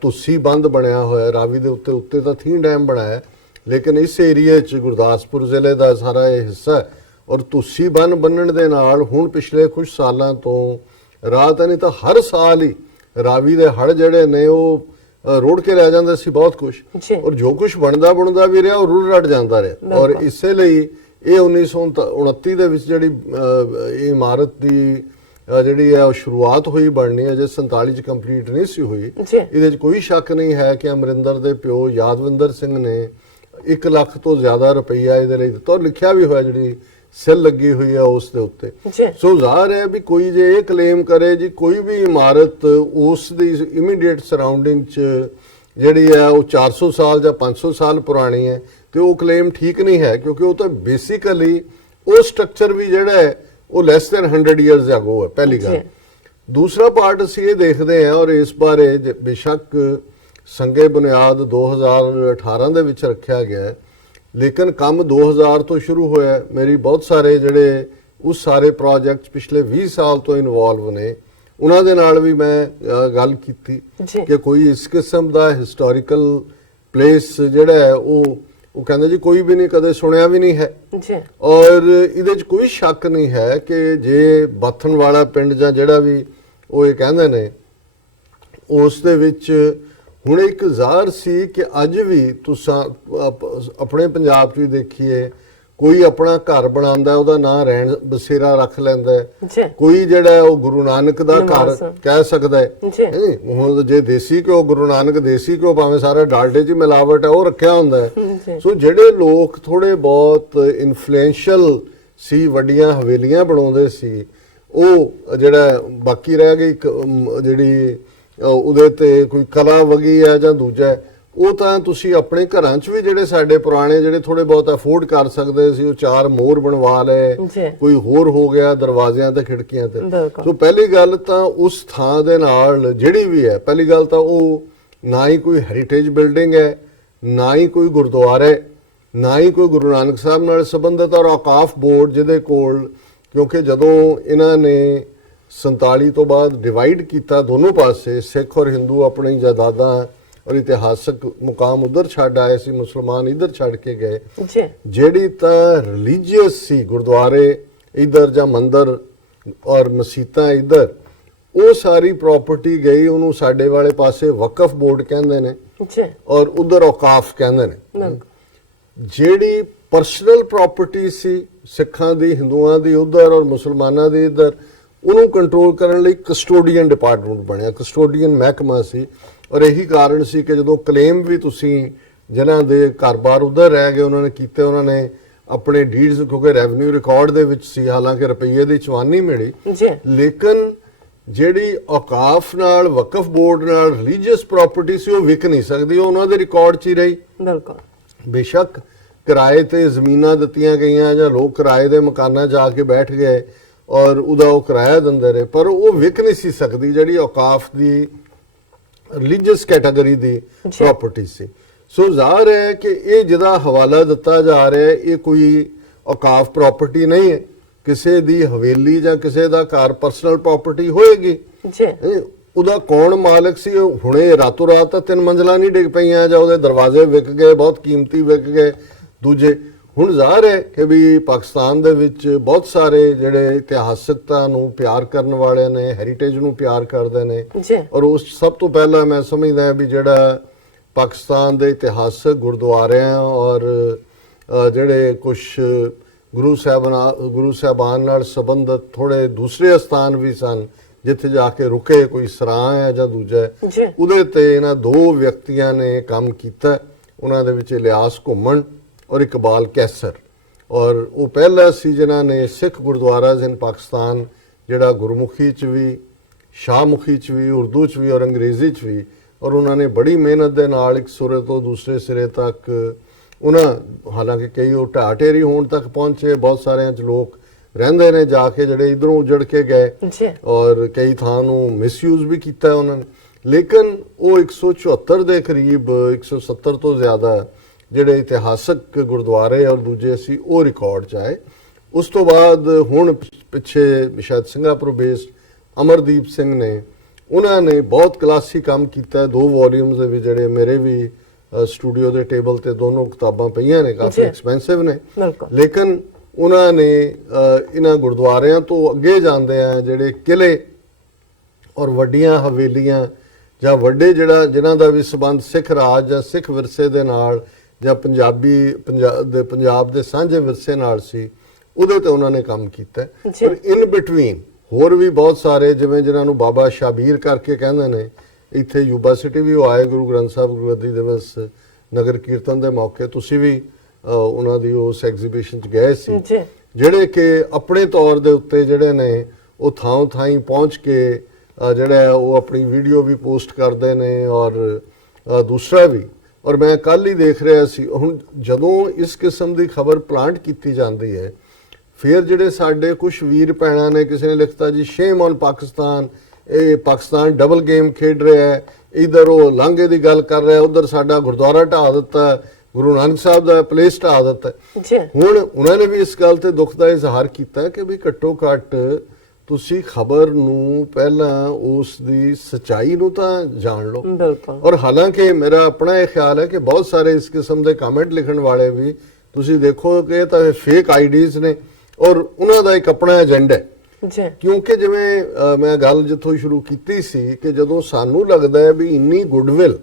ਤੁਸੀਂ ਬੰਦ ਬਣਿਆ ਹੋਇਆ ਰਾਵੀ ਦੇ ਉੱਤੇ ਤਾਂ ਥੀਂ ਡੈਮ ਬਣਾਇਆ, ਲੇਕਿਨ ਇਸ ਏਰੀਏ 'ਚ ਗੁਰਦਾਸਪੁਰ ਜ਼ਿਲ੍ਹੇ ਦਾ ਸਾਰਾ ਇਹ ਹਿੱਸਾ ਹੈ ਔਰ ਤੁਸੀਂ ਬੰਨ ਬੰਨਣ ਦੇ ਨਾਲ ਹੁਣ ਪਿਛਲੇ ਕੁਝ ਸਾਲਾਂ ਤੋਂ ਰਾਤ ਨਹੀਂ ਤਾਂ ਹਰ ਸਾਲ ਹੀ ਰਾਵੀ ਦੇ ਹੜ੍ਹ ਜਿਹੜੇ ਨੇ ਉਹ ਰੋੜ ਕੇ ਲੈ ਜਾਂਦੇ ਸੀ ਬਹੁਤ ਕੁਝ, ਔਰ ਜੋ ਕੁਝ ਬਣਦਾ ਵੀ ਰਿਹਾ ਉਹ ਰੁੜ ਰੜ ਜਾਂਦਾ ਰਿਹਾ। ਔਰ ਇਸੇ ਲਈ ਇਹ 1929 ਦੇ ਵਿੱਚ ਜਿਹੜੀ ਇਹ ਇਮਾਰਤ ਦੀ ਜਿਹੜੀ ਹੈ ਉਹ ਸ਼ੁਰੂਆਤ ਹੋਈ ਬਣਨੀ, ਅਜੇ 47 ਚ ਕੰਪਲੀਟ ਨਹੀਂ ਸੀ ਹੋਈ। ਇਹਦੇ 'ਚ ਕੋਈ ਸ਼ੱਕ ਨਹੀਂ ਹੈ ਕਿ ਅਮਰਿੰਦਰ ਦੇ ਪਿਓ ਯਾਦਵਿੰਦਰ ਸਿੰਘ ਨੇ 1 ਲੱਖ ਤੋਂ ਜ਼ਿਆਦਾ ਰੁਪਈਆ ਇਹਦੇ ਲਈ ਦਿੱਤਾ ਔਰ ਲਿਖਿਆ ਵੀ ਹੋਇਆ ਜਿਹੜੀ ਸਿਲ ਲੱਗੀ ਹੋਈ ਹੈ ਉਸ ਦੇ ਉੱਤੇ। ਸੋ ਜ਼ਾਹਰ ਹੈ ਵੀ ਕੋਈ ਜੇ ਇਹ ਕਲੇਮ ਕਰੇ ਜੀ ਕੋਈ ਵੀ ਇਮਾਰਤ ਉਸ ਦੀ ਇਮੀਡੀਏਟ ਸਰਾਊਂਡਿੰਗ 'ਚ ਜਿਹੜੀ ਹੈ ਉਹ 400 ਸਾਲ ਜਾਂ 500 ਸਾਲ ਪੁਰਾਣੀ ਹੈ ਤੇ ਉਹ ਕਲੇਮ ਠੀਕ ਨਹੀਂ ਹੈ, ਕਿਉਂਕਿ ਉਹ ਤਾਂ ਬੇਸਿਕਲੀ ਉਹ ਸਟਰਕਚਰ ਵੀ ਜਿਹੜਾ ਹੈ ਉਹ ਲੈਸ ਦੈਨ 100 ਇਅਰਸ ਅਗੋ ਹੈ, ਪਹਿਲੀ ਗੱਲ। ਦੂਸਰਾ ਪਾਰਟ ਅਸੀਂ ਇਹ ਦੇਖਦੇ ਹਾਂ ਔਰ ਇਸ ਬਾਰੇ ਬੇਸ਼ੱਕ ਸੰਗੇ ਬੁਨਿਆਦ 2018 ਦੇ ਵਿੱਚ ਰੱਖਿਆ ਗਿਆ ਹੈ, ਲੇਕਿਨ ਕੰਮ 2000 ਤੋਂ ਸ਼ੁਰੂ ਹੋਇਆ। ਮੇਰੀ ਬਹੁਤ ਸਾਰੇ ਜਿਹੜੇ ਉਸ ਸਾਰੇ ਪ੍ਰੋਜੈਕਟ ਪਿਛਲੇ 20 ਸਾਲ ਤੋਂ ਇਨਵੋਲਵ ਨੇ ਉਹਨਾਂ ਦੇ ਨਾਲ ਵੀ ਮੈਂ ਗੱਲ ਕੀਤੀ ਕਿ ਕੋਈ ਇਸ ਕਿਸਮ ਦਾ ਹਿਸਟੋਰੀਕਲ ਪਲੇਸ ਜਿਹੜਾ ਹੈ ਉਹ ਕਹਿੰਦੇ ਜੀ ਕੋਈ ਵੀ ਨਹੀਂ ਕਦੇ ਸੁਣਿਆ ਵੀ ਨਹੀਂ ਹੈ। ਔਰ ਇਹਦੇ 'ਚ ਕੋਈ ਸ਼ੱਕ ਨਹੀਂ ਹੈ ਕਿ ਜੇ ਬਾਥਣ ਵਾਲਾ ਪਿੰਡ ਜਾਂ ਜਿਹੜਾ ਵੀ ਉਹ ਇਹ ਕਹਿੰਦੇ ਨੇ ਉਸ ਦੇ ਵਿੱਚ ਹੁਣ ਇੱਕ ਜ਼ਾਹਰ ਸੀ ਕਿ ਅੱਜ ਵੀ ਤੁਸੀਂ ਆਪਣੇ ਪੰਜਾਬ 'ਚ ਵੀ ਦੇਖੀਏ ਕੋਈ ਆਪਣਾ ਘਰ ਬਣਾਉਂਦਾ ਉਹਦਾ ਨਾਂ ਰਹਿਣ ਬਸੇਰਾ ਰੱਖ ਲੈਂਦਾ ਹੈ, ਕੋਈ ਜਿਹੜਾ ਉਹ ਗੁਰੂ ਨਾਨਕ ਦਾ ਘਰ ਕਹਿ ਸਕਦਾ ਹੈ। ਹੁਣ ਜੇ ਦੇਸੀ ਘਿਓ ਗੁਰੂ ਨਾਨਕ ਦੇਸੀ ਘਿਓ ਭਾਵੇਂ ਸਾਰਾ ਡਾਲਡੇ 'ਚ ਮਿਲਾਵਟ ਹੈ ਉਹ ਰੱਖਿਆ ਹੁੰਦਾ ਹੈ। ਸੋ ਜਿਹੜੇ ਲੋਕ ਥੋੜੇ ਬਹੁਤ ਇਨਫਲੂਐਂਸ਼ੀਅਲ ਸੀ, ਵੱਡੀਆਂ ਹਵੇਲੀਆਂ ਬਣਾਉਂਦੇ ਸੀ, ਉਹ ਜਿਹੜਾ ਬਾਕੀ ਰਹਿ ਗਈ ਜਿਹੜੀ ਉਹਦੇ ਤੇ ਕੋਈ ਕਲਾ ਵਗੀ ਹੈ ਜਾਂ ਦੂਜਾ ਉਹ ਤਾਂ ਤੁਸੀਂ ਆਪਣੇ ਘਰਾਂ 'ਚ ਵੀ ਜਿਹੜੇ ਸਾਡੇ ਪੁਰਾਣੇ ਜਿਹੜੇ ਥੋੜੇ ਬਹੁਤ ਅਫੋਰਡ ਕਰ ਸਕਦੇ ਸੀ ਉਹ 4 ਮੋਰ ਬਣਵਾ ਲਏ, ਕੋਈ ਹੋਰ ਹੋ ਗਿਆ ਦਰਵਾਜ਼ਿਆਂ ਤੇ ਖਿੜਕੀਆਂ ਤੇ। ਸੋ ਪਹਿਲੀ ਗੱਲ ਤਾਂ ਉਸ ਥਾਂ ਦੇ ਨਾਲ ਜਿਹੜੀ ਵੀ ਹੈ, ਪਹਿਲੀ ਗੱਲ ਤਾਂ ਉਹ ਨਾ ਹੀ ਕੋਈ ਹੈਰੀਟੇਜ ਬਿਲਡਿੰਗ ਹੈ, ਨਾ ਹੀ ਕੋਈ ਗੁਰਦੁਆਰਾ ਹੈ, ਨਾ ਹੀ ਕੋਈ ਗੁਰੂ ਨਾਨਕ ਸਾਹਿਬ ਨਾਲ ਸੰਬੰਧਿਤ ਔਰ ਔਕਾਫ ਬੋਰਡ ਜਿਹਦੇ ਕੋਲ, ਕਿਉਂਕਿ ਜਦੋਂ ਇਹਨਾਂ ਨੇ 47 ਤੋਂ ਬਾਅਦ ਡਿਵਾਈਡ ਕੀਤਾ ਦੋਨੋਂ ਪਾਸੇ, ਸਿੱਖ ਔਰ ਹਿੰਦੂ ਆਪਣੀ ਜਾਇਦਾਦਾਂ ਔਰ ਇਤਿਹਾਸਕ ਮੁਕਾਮ ਉਧਰ ਛੱਡ ਆਏ ਸੀ, ਮੁਸਲਮਾਨ ਇਧਰ ਛੱਡ ਕੇ ਗਏ। ਜਿਹੜੀ ਤਾਂ ਰਿਲੀਜੀਅਸ ਸੀ ਗੁਰਦੁਆਰੇ ਇਧਰ ਜਾਂ ਮੰਦਰ ਔਰ ਮਸੀਤਾਂ ਇਧਰ, ਉਹ ਸਾਰੀ ਪ੍ਰਾਪਰਟੀ ਗਈ ਉਹਨੂੰ ਸਾਡੇ ਵਾਲੇ ਪਾਸੇ ਵਕਫ ਬੋਰਡ ਕਹਿੰਦੇ ਨੇ ਔਰ ਉਧਰ ਔਕਾਫ ਕਹਿੰਦੇ ਨੇ। ਜਿਹੜੀ ਪਰਸਨਲ ਪ੍ਰਾਪਰਟੀ ਸੀ ਸਿੱਖਾਂ ਦੀ, ਹਿੰਦੂਆਂ ਦੀ ਉਧਰ ਔਰ ਮੁਸਲਮਾਨਾਂ ਦੀ ਇਧਰ, ਉਹਨੂੰ ਕੰਟਰੋਲ ਕਰਨ ਲਈ ਕਸਟੋਡੀਅਨ ਡਿਪਾਰਟਮੈਂਟ ਬਣਿਆ, ਕਸਟੋਡੀਅਨ ਮਹਿਕਮਾ ਸੀ। ਔਰ ਇਹੀ ਕਾਰਨ ਸੀ ਕਿ ਜਦੋਂ ਕਲੇਮ ਵੀ ਤੁਸੀਂ ਜਿਨ੍ਹਾਂ ਦੇ ਘਰ-ਬਾਰ ਉਧਰ ਰਹਿ ਗਏ ਉਹਨਾਂ ਨੇ ਕੀਤੇ, ਉਹਨਾਂ ਨੇ ਆਪਣੇ ਡੀਡਸ, ਕਿਉਂਕਿ ਰੈਵਨਿਊ ਰਿਕਾਰਡ ਦੇ ਵਿੱਚ ਸੀ, ਹਾਲਾਂਕਿ ਰੁਪਈਏ ਦੀ ਚਵਾਨੀ ਮਿਲੀ, ਲੇਕਿਨ ਜਿਹੜੀ ਔਕਾਫ ਨਾਲ, ਵਕਫ ਬੋਰਡ ਨਾਲ ਰਿਲੀਜੀਅਸ ਪ੍ਰਾਪਰਟੀ ਸੀ, ਉਹ ਵਿਕ ਨਹੀਂ ਸਕਦੀ, ਉਹ ਉਹਨਾਂ ਦੇ ਰਿਕਾਰਡ 'ਚ ਹੀ ਰਹੀ। ਬਿਲਕੁਲ। ਬੇਸ਼ੱਕ ਕਿਰਾਏ ਤੇ ਜ਼ਮੀਨਾਂ ਦਿੱਤੀਆਂ ਗਈਆਂ ਜਾਂ ਲੋਕ ਕਿਰਾਏ ਦੇ ਮਕਾਨਾਂ ਜਾ ਕੇ ਬੈਠ ਗਏ ਔਰ ਉਹਦਾ ਉਹ ਕਿਰਾਇਆ ਦਿੰਦੇ ਰਹੇ, ਪਰ ਉਹ ਵਿਕ ਨਹੀਂ ਸੀ ਸਕਦੀ ਜਿਹੜੀ ਔਕਾਫ ਦੀ ਰਿਲੀਜੀਅਸ ਕੈਟਾਗਰੀ ਦੀ ਪ੍ਰਾਪਰਟੀ ਸੀ। ਸੋ ਜ਼ਾਹਰ ਹੈ ਕਿ ਇਹ ਜਿਹਦਾ ਹਵਾਲਾ ਦਿੱਤਾ ਜਾ ਰਿਹਾ ਹੈ, ਇਹ ਕੋਈ ਔਕਾਫ ਪ੍ਰਾਪਰਟੀ ਨਹੀਂ ਹੈ, ਕਿਸੇ ਦੀ ਹਵੇਲੀ ਜਾਂ ਕਿਸੇ ਦਾ ਘਰ ਪਰਸਨਲ ਪ੍ਰਾਪਰਟੀ ਹੋਏਗੀ ਜੀ। ਉਹਦਾ ਕੌਣ ਮਾਲਕ ਸੀ? ਹੁਣੇ ਰਾਤੋਂ ਰਾਤ 3 ਮੰਜ਼ਲਾਂ ਨਹੀਂ ਡਿੱਗ ਪਈਆਂ ਜਾਂ ਉਹਦੇ ਦਰਵਾਜ਼ੇ ਵਿਕ ਗਏ, ਬਹੁਤ ਕੀਮਤੀ ਵਿਕ ਗਏ ਦੂਜੇ। ਹੁਣ ਜ਼ਾਹਰ ਹੈ ਕਿ ਵੀ ਪਾਕਿਸਤਾਨ ਦੇ ਵਿੱਚ ਬਹੁਤ ਸਾਰੇ ਜਿਹੜੇ ਇਤਿਹਾਸਕਤਾ ਨੂੰ ਪਿਆਰ ਕਰਨ ਵਾਲੇ ਨੇ, ਹੈਰੀਟੇਜ ਨੂੰ ਪਿਆਰ ਕਰਦੇ ਨੇ, ਔਰ ਉਸ ਸਭ ਤੋਂ ਪਹਿਲਾਂ ਮੈਂ ਸਮਝਦਾ ਵੀ ਜਿਹੜਾ ਪਾਕਿਸਤਾਨ ਦੇ ਇਤਿਹਾਸਕ ਗੁਰਦੁਆਰਿਆਂ ਔਰ ਜਿਹੜੇ ਕੁਝ ਗੁਰੂ ਸਾਹਿਬਾਨ ਨਾਲ ਸੰਬੰਧਿਤ ਥੋੜੇ ਦੂਸਰੇ ਸਥਾਨ ਵੀ ਸਨ ਜਿੱਥੇ ਜਾ ਕੇ ਰੁਕੇ, ਕੋਈ ਸਰਾਂ ਹੈ ਜਾਂ ਦੂਜਾ, ਉਹਦੇ ਤੇ ਇਹਨਾਂ 2 ਵਿਅਕਤੀਆਂ ਨੇ ਕੰਮ ਕੀਤਾ। ਉਹਨਾਂ ਦੇ ਵਿੱਚ ਇਲਿਆਸ ਘੁੰਮਣ ਔਰ ਇਕਬਾਲ ਕੈਸਰ, ਔਰ ਉਹ ਪਹਿਲਾ ਸੀ ਜਿਨ੍ਹਾਂ ਨੇ ਸਿੱਖ ਗੁਰਦੁਆਰਾ ਇਨ ਪਾਕਿਸਤਾਨ ਜਿਹੜਾ ਗੁਰਮੁਖੀ 'ਚ ਵੀ, ਸ਼ਾਹਮੁਖੀ 'ਚ ਵੀ, ਉਰਦੂ 'ਚ ਵੀ ਔਰ ਅੰਗਰੇਜ਼ੀ 'ਚ ਵੀ, ਔਰ ਉਹਨਾਂ ਨੇ ਬੜੀ ਮਿਹਨਤ ਦੇ ਨਾਲ ਇੱਕ ਸਿਰੇ ਤੋਂ ਦੂਸਰੇ ਸਿਰੇ ਤੱਕ ਉਹਨਾਂ, ਹਾਲਾਂਕਿ ਕਈ ਉਹ ਢਾਹ ਢੇਰੀ ਹੋਣ ਤੱਕ ਪਹੁੰਚੇ, ਬਹੁਤ ਸਾਰਿਆਂ 'ਚ ਲੋਕ ਰਹਿੰਦੇ ਨੇ ਜਾ ਕੇ ਜਿਹੜੇ ਇਧਰੋਂ ਉਜੜ ਕੇ ਗਏ ਔਰ ਕਈ ਥਾਂ ਨੂੰ ਮਿਸਯੂਜ਼ ਵੀ ਕੀਤਾ ਉਹਨਾਂ ਨੇ, ਲੇਕਿਨ ਉਹ 174 ਦੇ ਕਰੀਬ, 170 ਤੋਂ ਜ਼ਿਆਦਾ ਜਿਹੜੇ ਇਤਿਹਾਸਕ ਗੁਰਦੁਆਰੇ ਔਰ ਦੂਜੇ ਸੀ ਉਹ ਰਿਕਾਰਡ 'ਚ ਆਏ। ਉਸ ਤੋਂ ਬਾਅਦ ਹੁਣ ਪਿੱਛੇ ਸ਼ਾਇਦ ਸਿੰਗਾਪੁਰ ਬੇਸਡ ਅਮਰਦੀਪ ਸਿੰਘ ਨੇ, ਉਹਨਾਂ ਨੇ ਬਹੁਤ ਕਲਾਸੀ ਕੰਮ ਕੀਤਾ, 2 ਵੋਲਿਊਮਸ ਦੇ ਵਿੱਚ, ਜਿਹੜੇ ਮੇਰੇ ਵੀ ਸਟੂਡੀਓ ਦੇ ਟੇਬਲ ਤੇ ਦੋਨੋਂ ਕਿਤਾਬਾਂ ਪਈਆਂ ਨੇ, ਕਾਫੀ ਐਕਸਪੈਂਸਿਵ ਨੇ, ਲੇਕਿਨ ਉਹਨਾਂ ਨੇ ਇਹਨਾਂ ਗੁਰਦੁਆਰਿਆਂ ਤੋਂ ਅੱਗੇ ਜਾਂਦੇ ਆ ਜਿਹੜੇ ਕਿਲੇ ਔਰ ਵੱਡੀਆਂ ਹਵੇਲੀਆਂ ਜਾਂ ਵੱਡੇ ਜਿਨ੍ਹਾਂ ਦਾ ਵੀ ਸੰਬੰਧ ਸਿੱਖ ਰਾਜ ਜਾਂ ਸਿੱਖ ਵਿਰਸੇ ਦੇ ਨਾਲ ਜਾਂ ਪੰਜਾਬ ਦੇ ਸਾਂਝੇ ਵਿਰਸੇ ਨਾਲ ਸੀ, ਉਹਦੇ ਤੇ ਉਹਨਾਂ ਨੇ ਕੰਮ ਕੀਤਾ। ਪਰ ਇਨ ਬਿਟਵੀਨ ਹੋਰ ਵੀ ਬਹੁਤ ਸਾਰੇ, ਜਿਵੇਂ ਜਿਨ੍ਹਾਂ ਨੂੰ ਬਾਬਾ ਸ਼ਾਬੀਰ ਕਰਕੇ ਕਹਿੰਦੇ ਨੇ, ਇੱਥੇ ਯੂਬਾ ਸਿਟੀ ਵੀ ਉਹ ਆਏ ਗੁਰੂ ਗ੍ਰੰਥ ਸਾਹਿਬ ਗੁਰਗੱਦੀ ਦਿਵਸ ਨਗਰ ਕੀਰਤਨ ਦੇ ਮੌਕੇ, ਤੁਸੀਂ ਵੀ ਉਹਨਾਂ ਦੀ ਉਸ ਐਗਜ਼ੀਬਿਸ਼ਨ 'ਚ ਗਏ ਸੀ, ਜਿਹੜੇ ਕਿ ਆਪਣੇ ਤੌਰ ਦੇ ਉੱਤੇ ਜਿਹੜੇ ਨੇ ਉਹ ਥਾਂ ਥਾਈਂ ਪਹੁੰਚ ਕੇ ਜਿਹੜਾ ਉਹ ਆਪਣੀ ਵੀਡੀਓ ਵੀ ਪੋਸਟ ਕਰਦੇ ਨੇ ਔਰ ਦੂਸਰਾ ਵੀ। ਔਰ ਮੈਂ ਕੱਲ ਹੀ ਦੇਖ ਰਿਹਾ ਸੀ, ਹੁਣ ਜਦੋਂ ਇਸ ਕਿਸਮ ਦੀ ਖਬਰ ਪਲਾਂਟ ਕੀਤੀ ਜਾਂਦੀ ਹੈ, ਫਿਰ ਜਿਹੜੇ ਸਾਡੇ ਕੁਝ ਵੀਰ ਭੈਣਾਂ ਨੇ, ਕਿਸੇ ਨੇ ਲਿਖਤਾ ਜੀ ਸ਼ੇਮ ਔਨ ਪਾਕਿਸਤਾਨ, ਇਹ ਪਾਕਿਸਤਾਨ ਡਬਲ ਗੇਮ ਖੇਡ ਰਿਹਾ ਹੈ, ਇਧਰ ਉਹ ਲਾਂਘੇ ਦੀ ਗੱਲ ਕਰ ਰਿਹਾ, ਉਧਰ ਸਾਡਾ ਗੁਰਦੁਆਰਾ ਢਾਹ ਦਿੱਤਾ, ਗੁਰੂ ਨਾਨਕ ਸਾਹਿਬ ਦਾ ਪਲੇਸ ਢਾਹ ਦਿੱਤਾ। ਹੁਣ ਉਹਨਾਂ ਨੇ ਵੀ ਇਸ ਗੱਲ ਤੇ ਦੁੱਖ ਦਾ ਇਜ਼ਹਾਰ ਕੀਤਾ ਕਿ ਵੀ ਘੱਟੋ ਘੱਟ ਤੁਸੀਂ ਖਬਰ ਨੂੰ ਪਹਿਲਾਂ ਉਸ ਦੀ ਸਚਾਈ ਨੂੰ ਤਾਂ ਜਾਣ ਲਓ। ਔਰ ਹਾਲਾਂਕਿ ਮੇਰਾ ਆਪਣਾ ਇਹ ਖਿਆਲ ਹੈ ਕਿ ਬਹੁਤ ਸਾਰੇ ਇਸ ਕਿਸਮ ਦੇ ਕਮੈਂਟ ਲਿਖਣ ਵਾਲੇ ਵੀ ਤੁਸੀਂ ਦੇਖੋ ਕਿ ਇਹ ਤਾਂ ਫੇਕ ਆਈਡੀਜ਼ ਨੇ ਔਰ ਉਹਨਾਂ ਦਾ ਇੱਕ ਆਪਣਾ ਏਜੰਡਾ ਹੈ। ਕਿਉਂਕਿ ਜਿਵੇਂ ਮੈਂ ਗੱਲ ਜਿੱਥੋਂ ਸ਼ੁਰੂ ਕੀਤੀ ਸੀ ਕਿ ਜਦੋਂ ਸਾਨੂੰ ਲੱਗਦਾ ਹੈ ਵੀ ਇੰਨੀ ਗੁੱਡਵਿਲ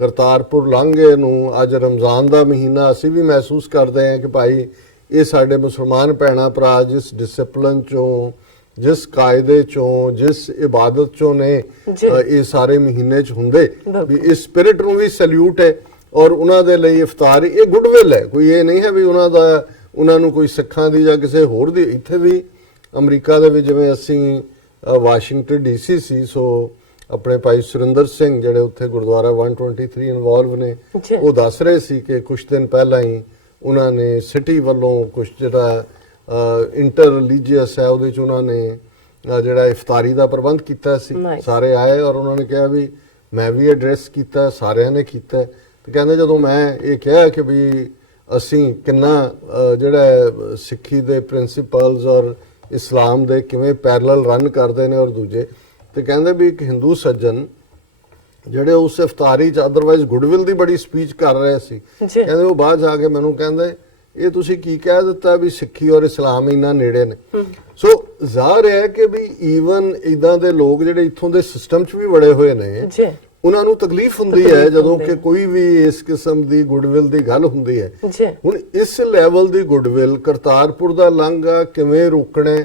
ਕਰਤਾਰਪੁਰ ਲਾਂਘੇ ਨੂੰ, ਅੱਜ ਰਮਜ਼ਾਨ ਦਾ ਮਹੀਨਾ, ਅਸੀਂ ਵੀ ਮਹਿਸੂਸ ਕਰਦੇ ਹਾਂ ਕਿ ਭਾਈ ਇਹ ਸਾਡੇ ਮੁਸਲਮਾਨ ਭੈਣਾਂ ਭਰਾ ਜਿਸ ਡਿਸਪਲਿਨ ਚੋਂ, ਜਿਸ ਕਾਇਦੇ ਚੋਂ, ਜਿਸ ਇਬਾਦਤ ਚੋਂ ਨੇ ਇਹ ਸਾਰੇ ਮਹੀਨੇ 'ਚ ਹੁੰਦੇ, ਵੀ ਇਸ ਸਪਿਰਿਟ ਨੂੰ ਵੀ ਸੈਲੂਟ ਹੈ ਔਰ ਉਹਨਾਂ ਦੇ ਲਈ ਇਫਤਾਰ ਇਹ ਗੁੱਡਵਿਲ ਹੈ। ਕੋਈ ਇਹ ਨਹੀਂ ਹੈ ਵੀ ਉਹਨਾਂ ਨੂੰ ਕੋਈ ਸਿੱਖਾਂ ਦੀ ਜਾਂ ਕਿਸੇ ਹੋਰ ਦੀ। ਇੱਥੇ ਵੀ ਅਮਰੀਕਾ ਦੇ ਵਿੱਚ ਜਿਵੇਂ ਅਸੀਂ ਵਾਸ਼ਿੰਗਟਨ DC ਸੀ, ਸੋ ਆਪਣੇ ਭਾਈ ਸੁਰਿੰਦਰ ਸਿੰਘ ਜਿਹੜੇ ਉੱਥੇ ਗੁਰਦੁਆਰਾ 123 ਇਨਵੋਲਵ ਨੇ, ਉਹ ਦੱਸ ਰਹੇ ਸੀ ਕਿ ਕੁਝ ਦਿਨ ਪਹਿਲਾਂ ਹੀ ਉਹਨਾਂ ਨੇ ਸਿਟੀ ਵੱਲੋਂ ਕੁਝ ਜਿਹੜਾ ਇੰਟਰ ਰਿਲੀਜੀਅਸ ਹੈ ਉਹਦੇ 'ਚ ਉਹਨਾਂ ਨੇ ਜਿਹੜਾ ਇਫਤਾਰੀ ਦਾ ਪ੍ਰਬੰਧ ਕੀਤਾ ਸੀ। ਸਾਰੇ ਆਏ ਔਰ ਉਹਨਾਂ ਨੇ ਕਿਹਾ ਵੀ ਮੈਂ ਵੀ ਐਡਰੈਸ ਕੀਤਾ, ਸਾਰਿਆਂ ਨੇ ਕੀਤਾ, ਤੇ ਕਹਿੰਦੇ ਜਦੋਂ ਮੈਂ ਇਹ ਕਿਹਾ ਕਿ ਵੀ ਅਸੀਂ ਕਿੰਨਾ ਜਿਹੜਾ ਸਿੱਖੀ ਦੇ ਪ੍ਰਿੰਸੀਪਲਸ ਔਰ ਇਸਲਾਮ ਦੇ ਕਿਵੇਂ ਪੈਰਲਲ ਰਨ ਕਰਦੇ ਨੇ ਔਰ ਦੂਜੇ, ਤੇ ਕਹਿੰਦੇ ਵੀ ਇੱਕ ਹਿੰਦੂ ਸੱਜਣ ਜਿਹੜੇ ਉਸ ਇਫਤਾਰੀ 'ਚ ਅਦਰਵਾਈਜ਼ ਗੁੱਡਵਿਲ ਦੀ ਬੜੀ ਸਪੀਚ ਕਰ ਰਹੇ ਸੀ, ਕਹਿੰਦੇ ਉਹ ਬਾਅਦ ਜਾ ਕੇ ਮੈਨੂੰ ਕਹਿੰਦੇ ਇਹ ਤੁਸੀਂ ਕੀ ਕਹਿ ਦਿੱਤਾ ਵੀ ਸਿੱਖੀ ਔਰ ਇਸਲਾਮ ਇੰਨਾ ਨੇੜੇ ਨੇ। ਸੋ ਜ਼ਾਹਰ ਹੈ ਕਿ ਵੀ ਈਵਨ ਇਦਾਂ ਦੇ ਲੋਕ ਜਿਹੜੇ ਇੱਥੋਂ ਦੇ ਸਿਸਟਮ 'ਚ ਵੀ ਵੜੇ ਹੋਏ ਨੇ, ਉਹਨਾਂ ਨੂੰ ਤਕਲੀਫ ਹੁੰਦੀ ਹੈ ਜਦੋਂ ਕਿ ਕੋਈ ਵੀ ਇਸ ਕਿਸਮ ਦੀ ਗੁੱਡਵਿਲ ਦੀ ਗੱਲ ਹੁੰਦੀ ਹੈ। ਹੁਣ ਇਸ ਲੈਵਲ ਦੀ ਗੁੱਡਵਿਲ ਕਰਤਾਰਪੁਰ ਦਾ ਲਾਂਘਾ ਕਿਵੇਂ ਰੋਕਣਾ,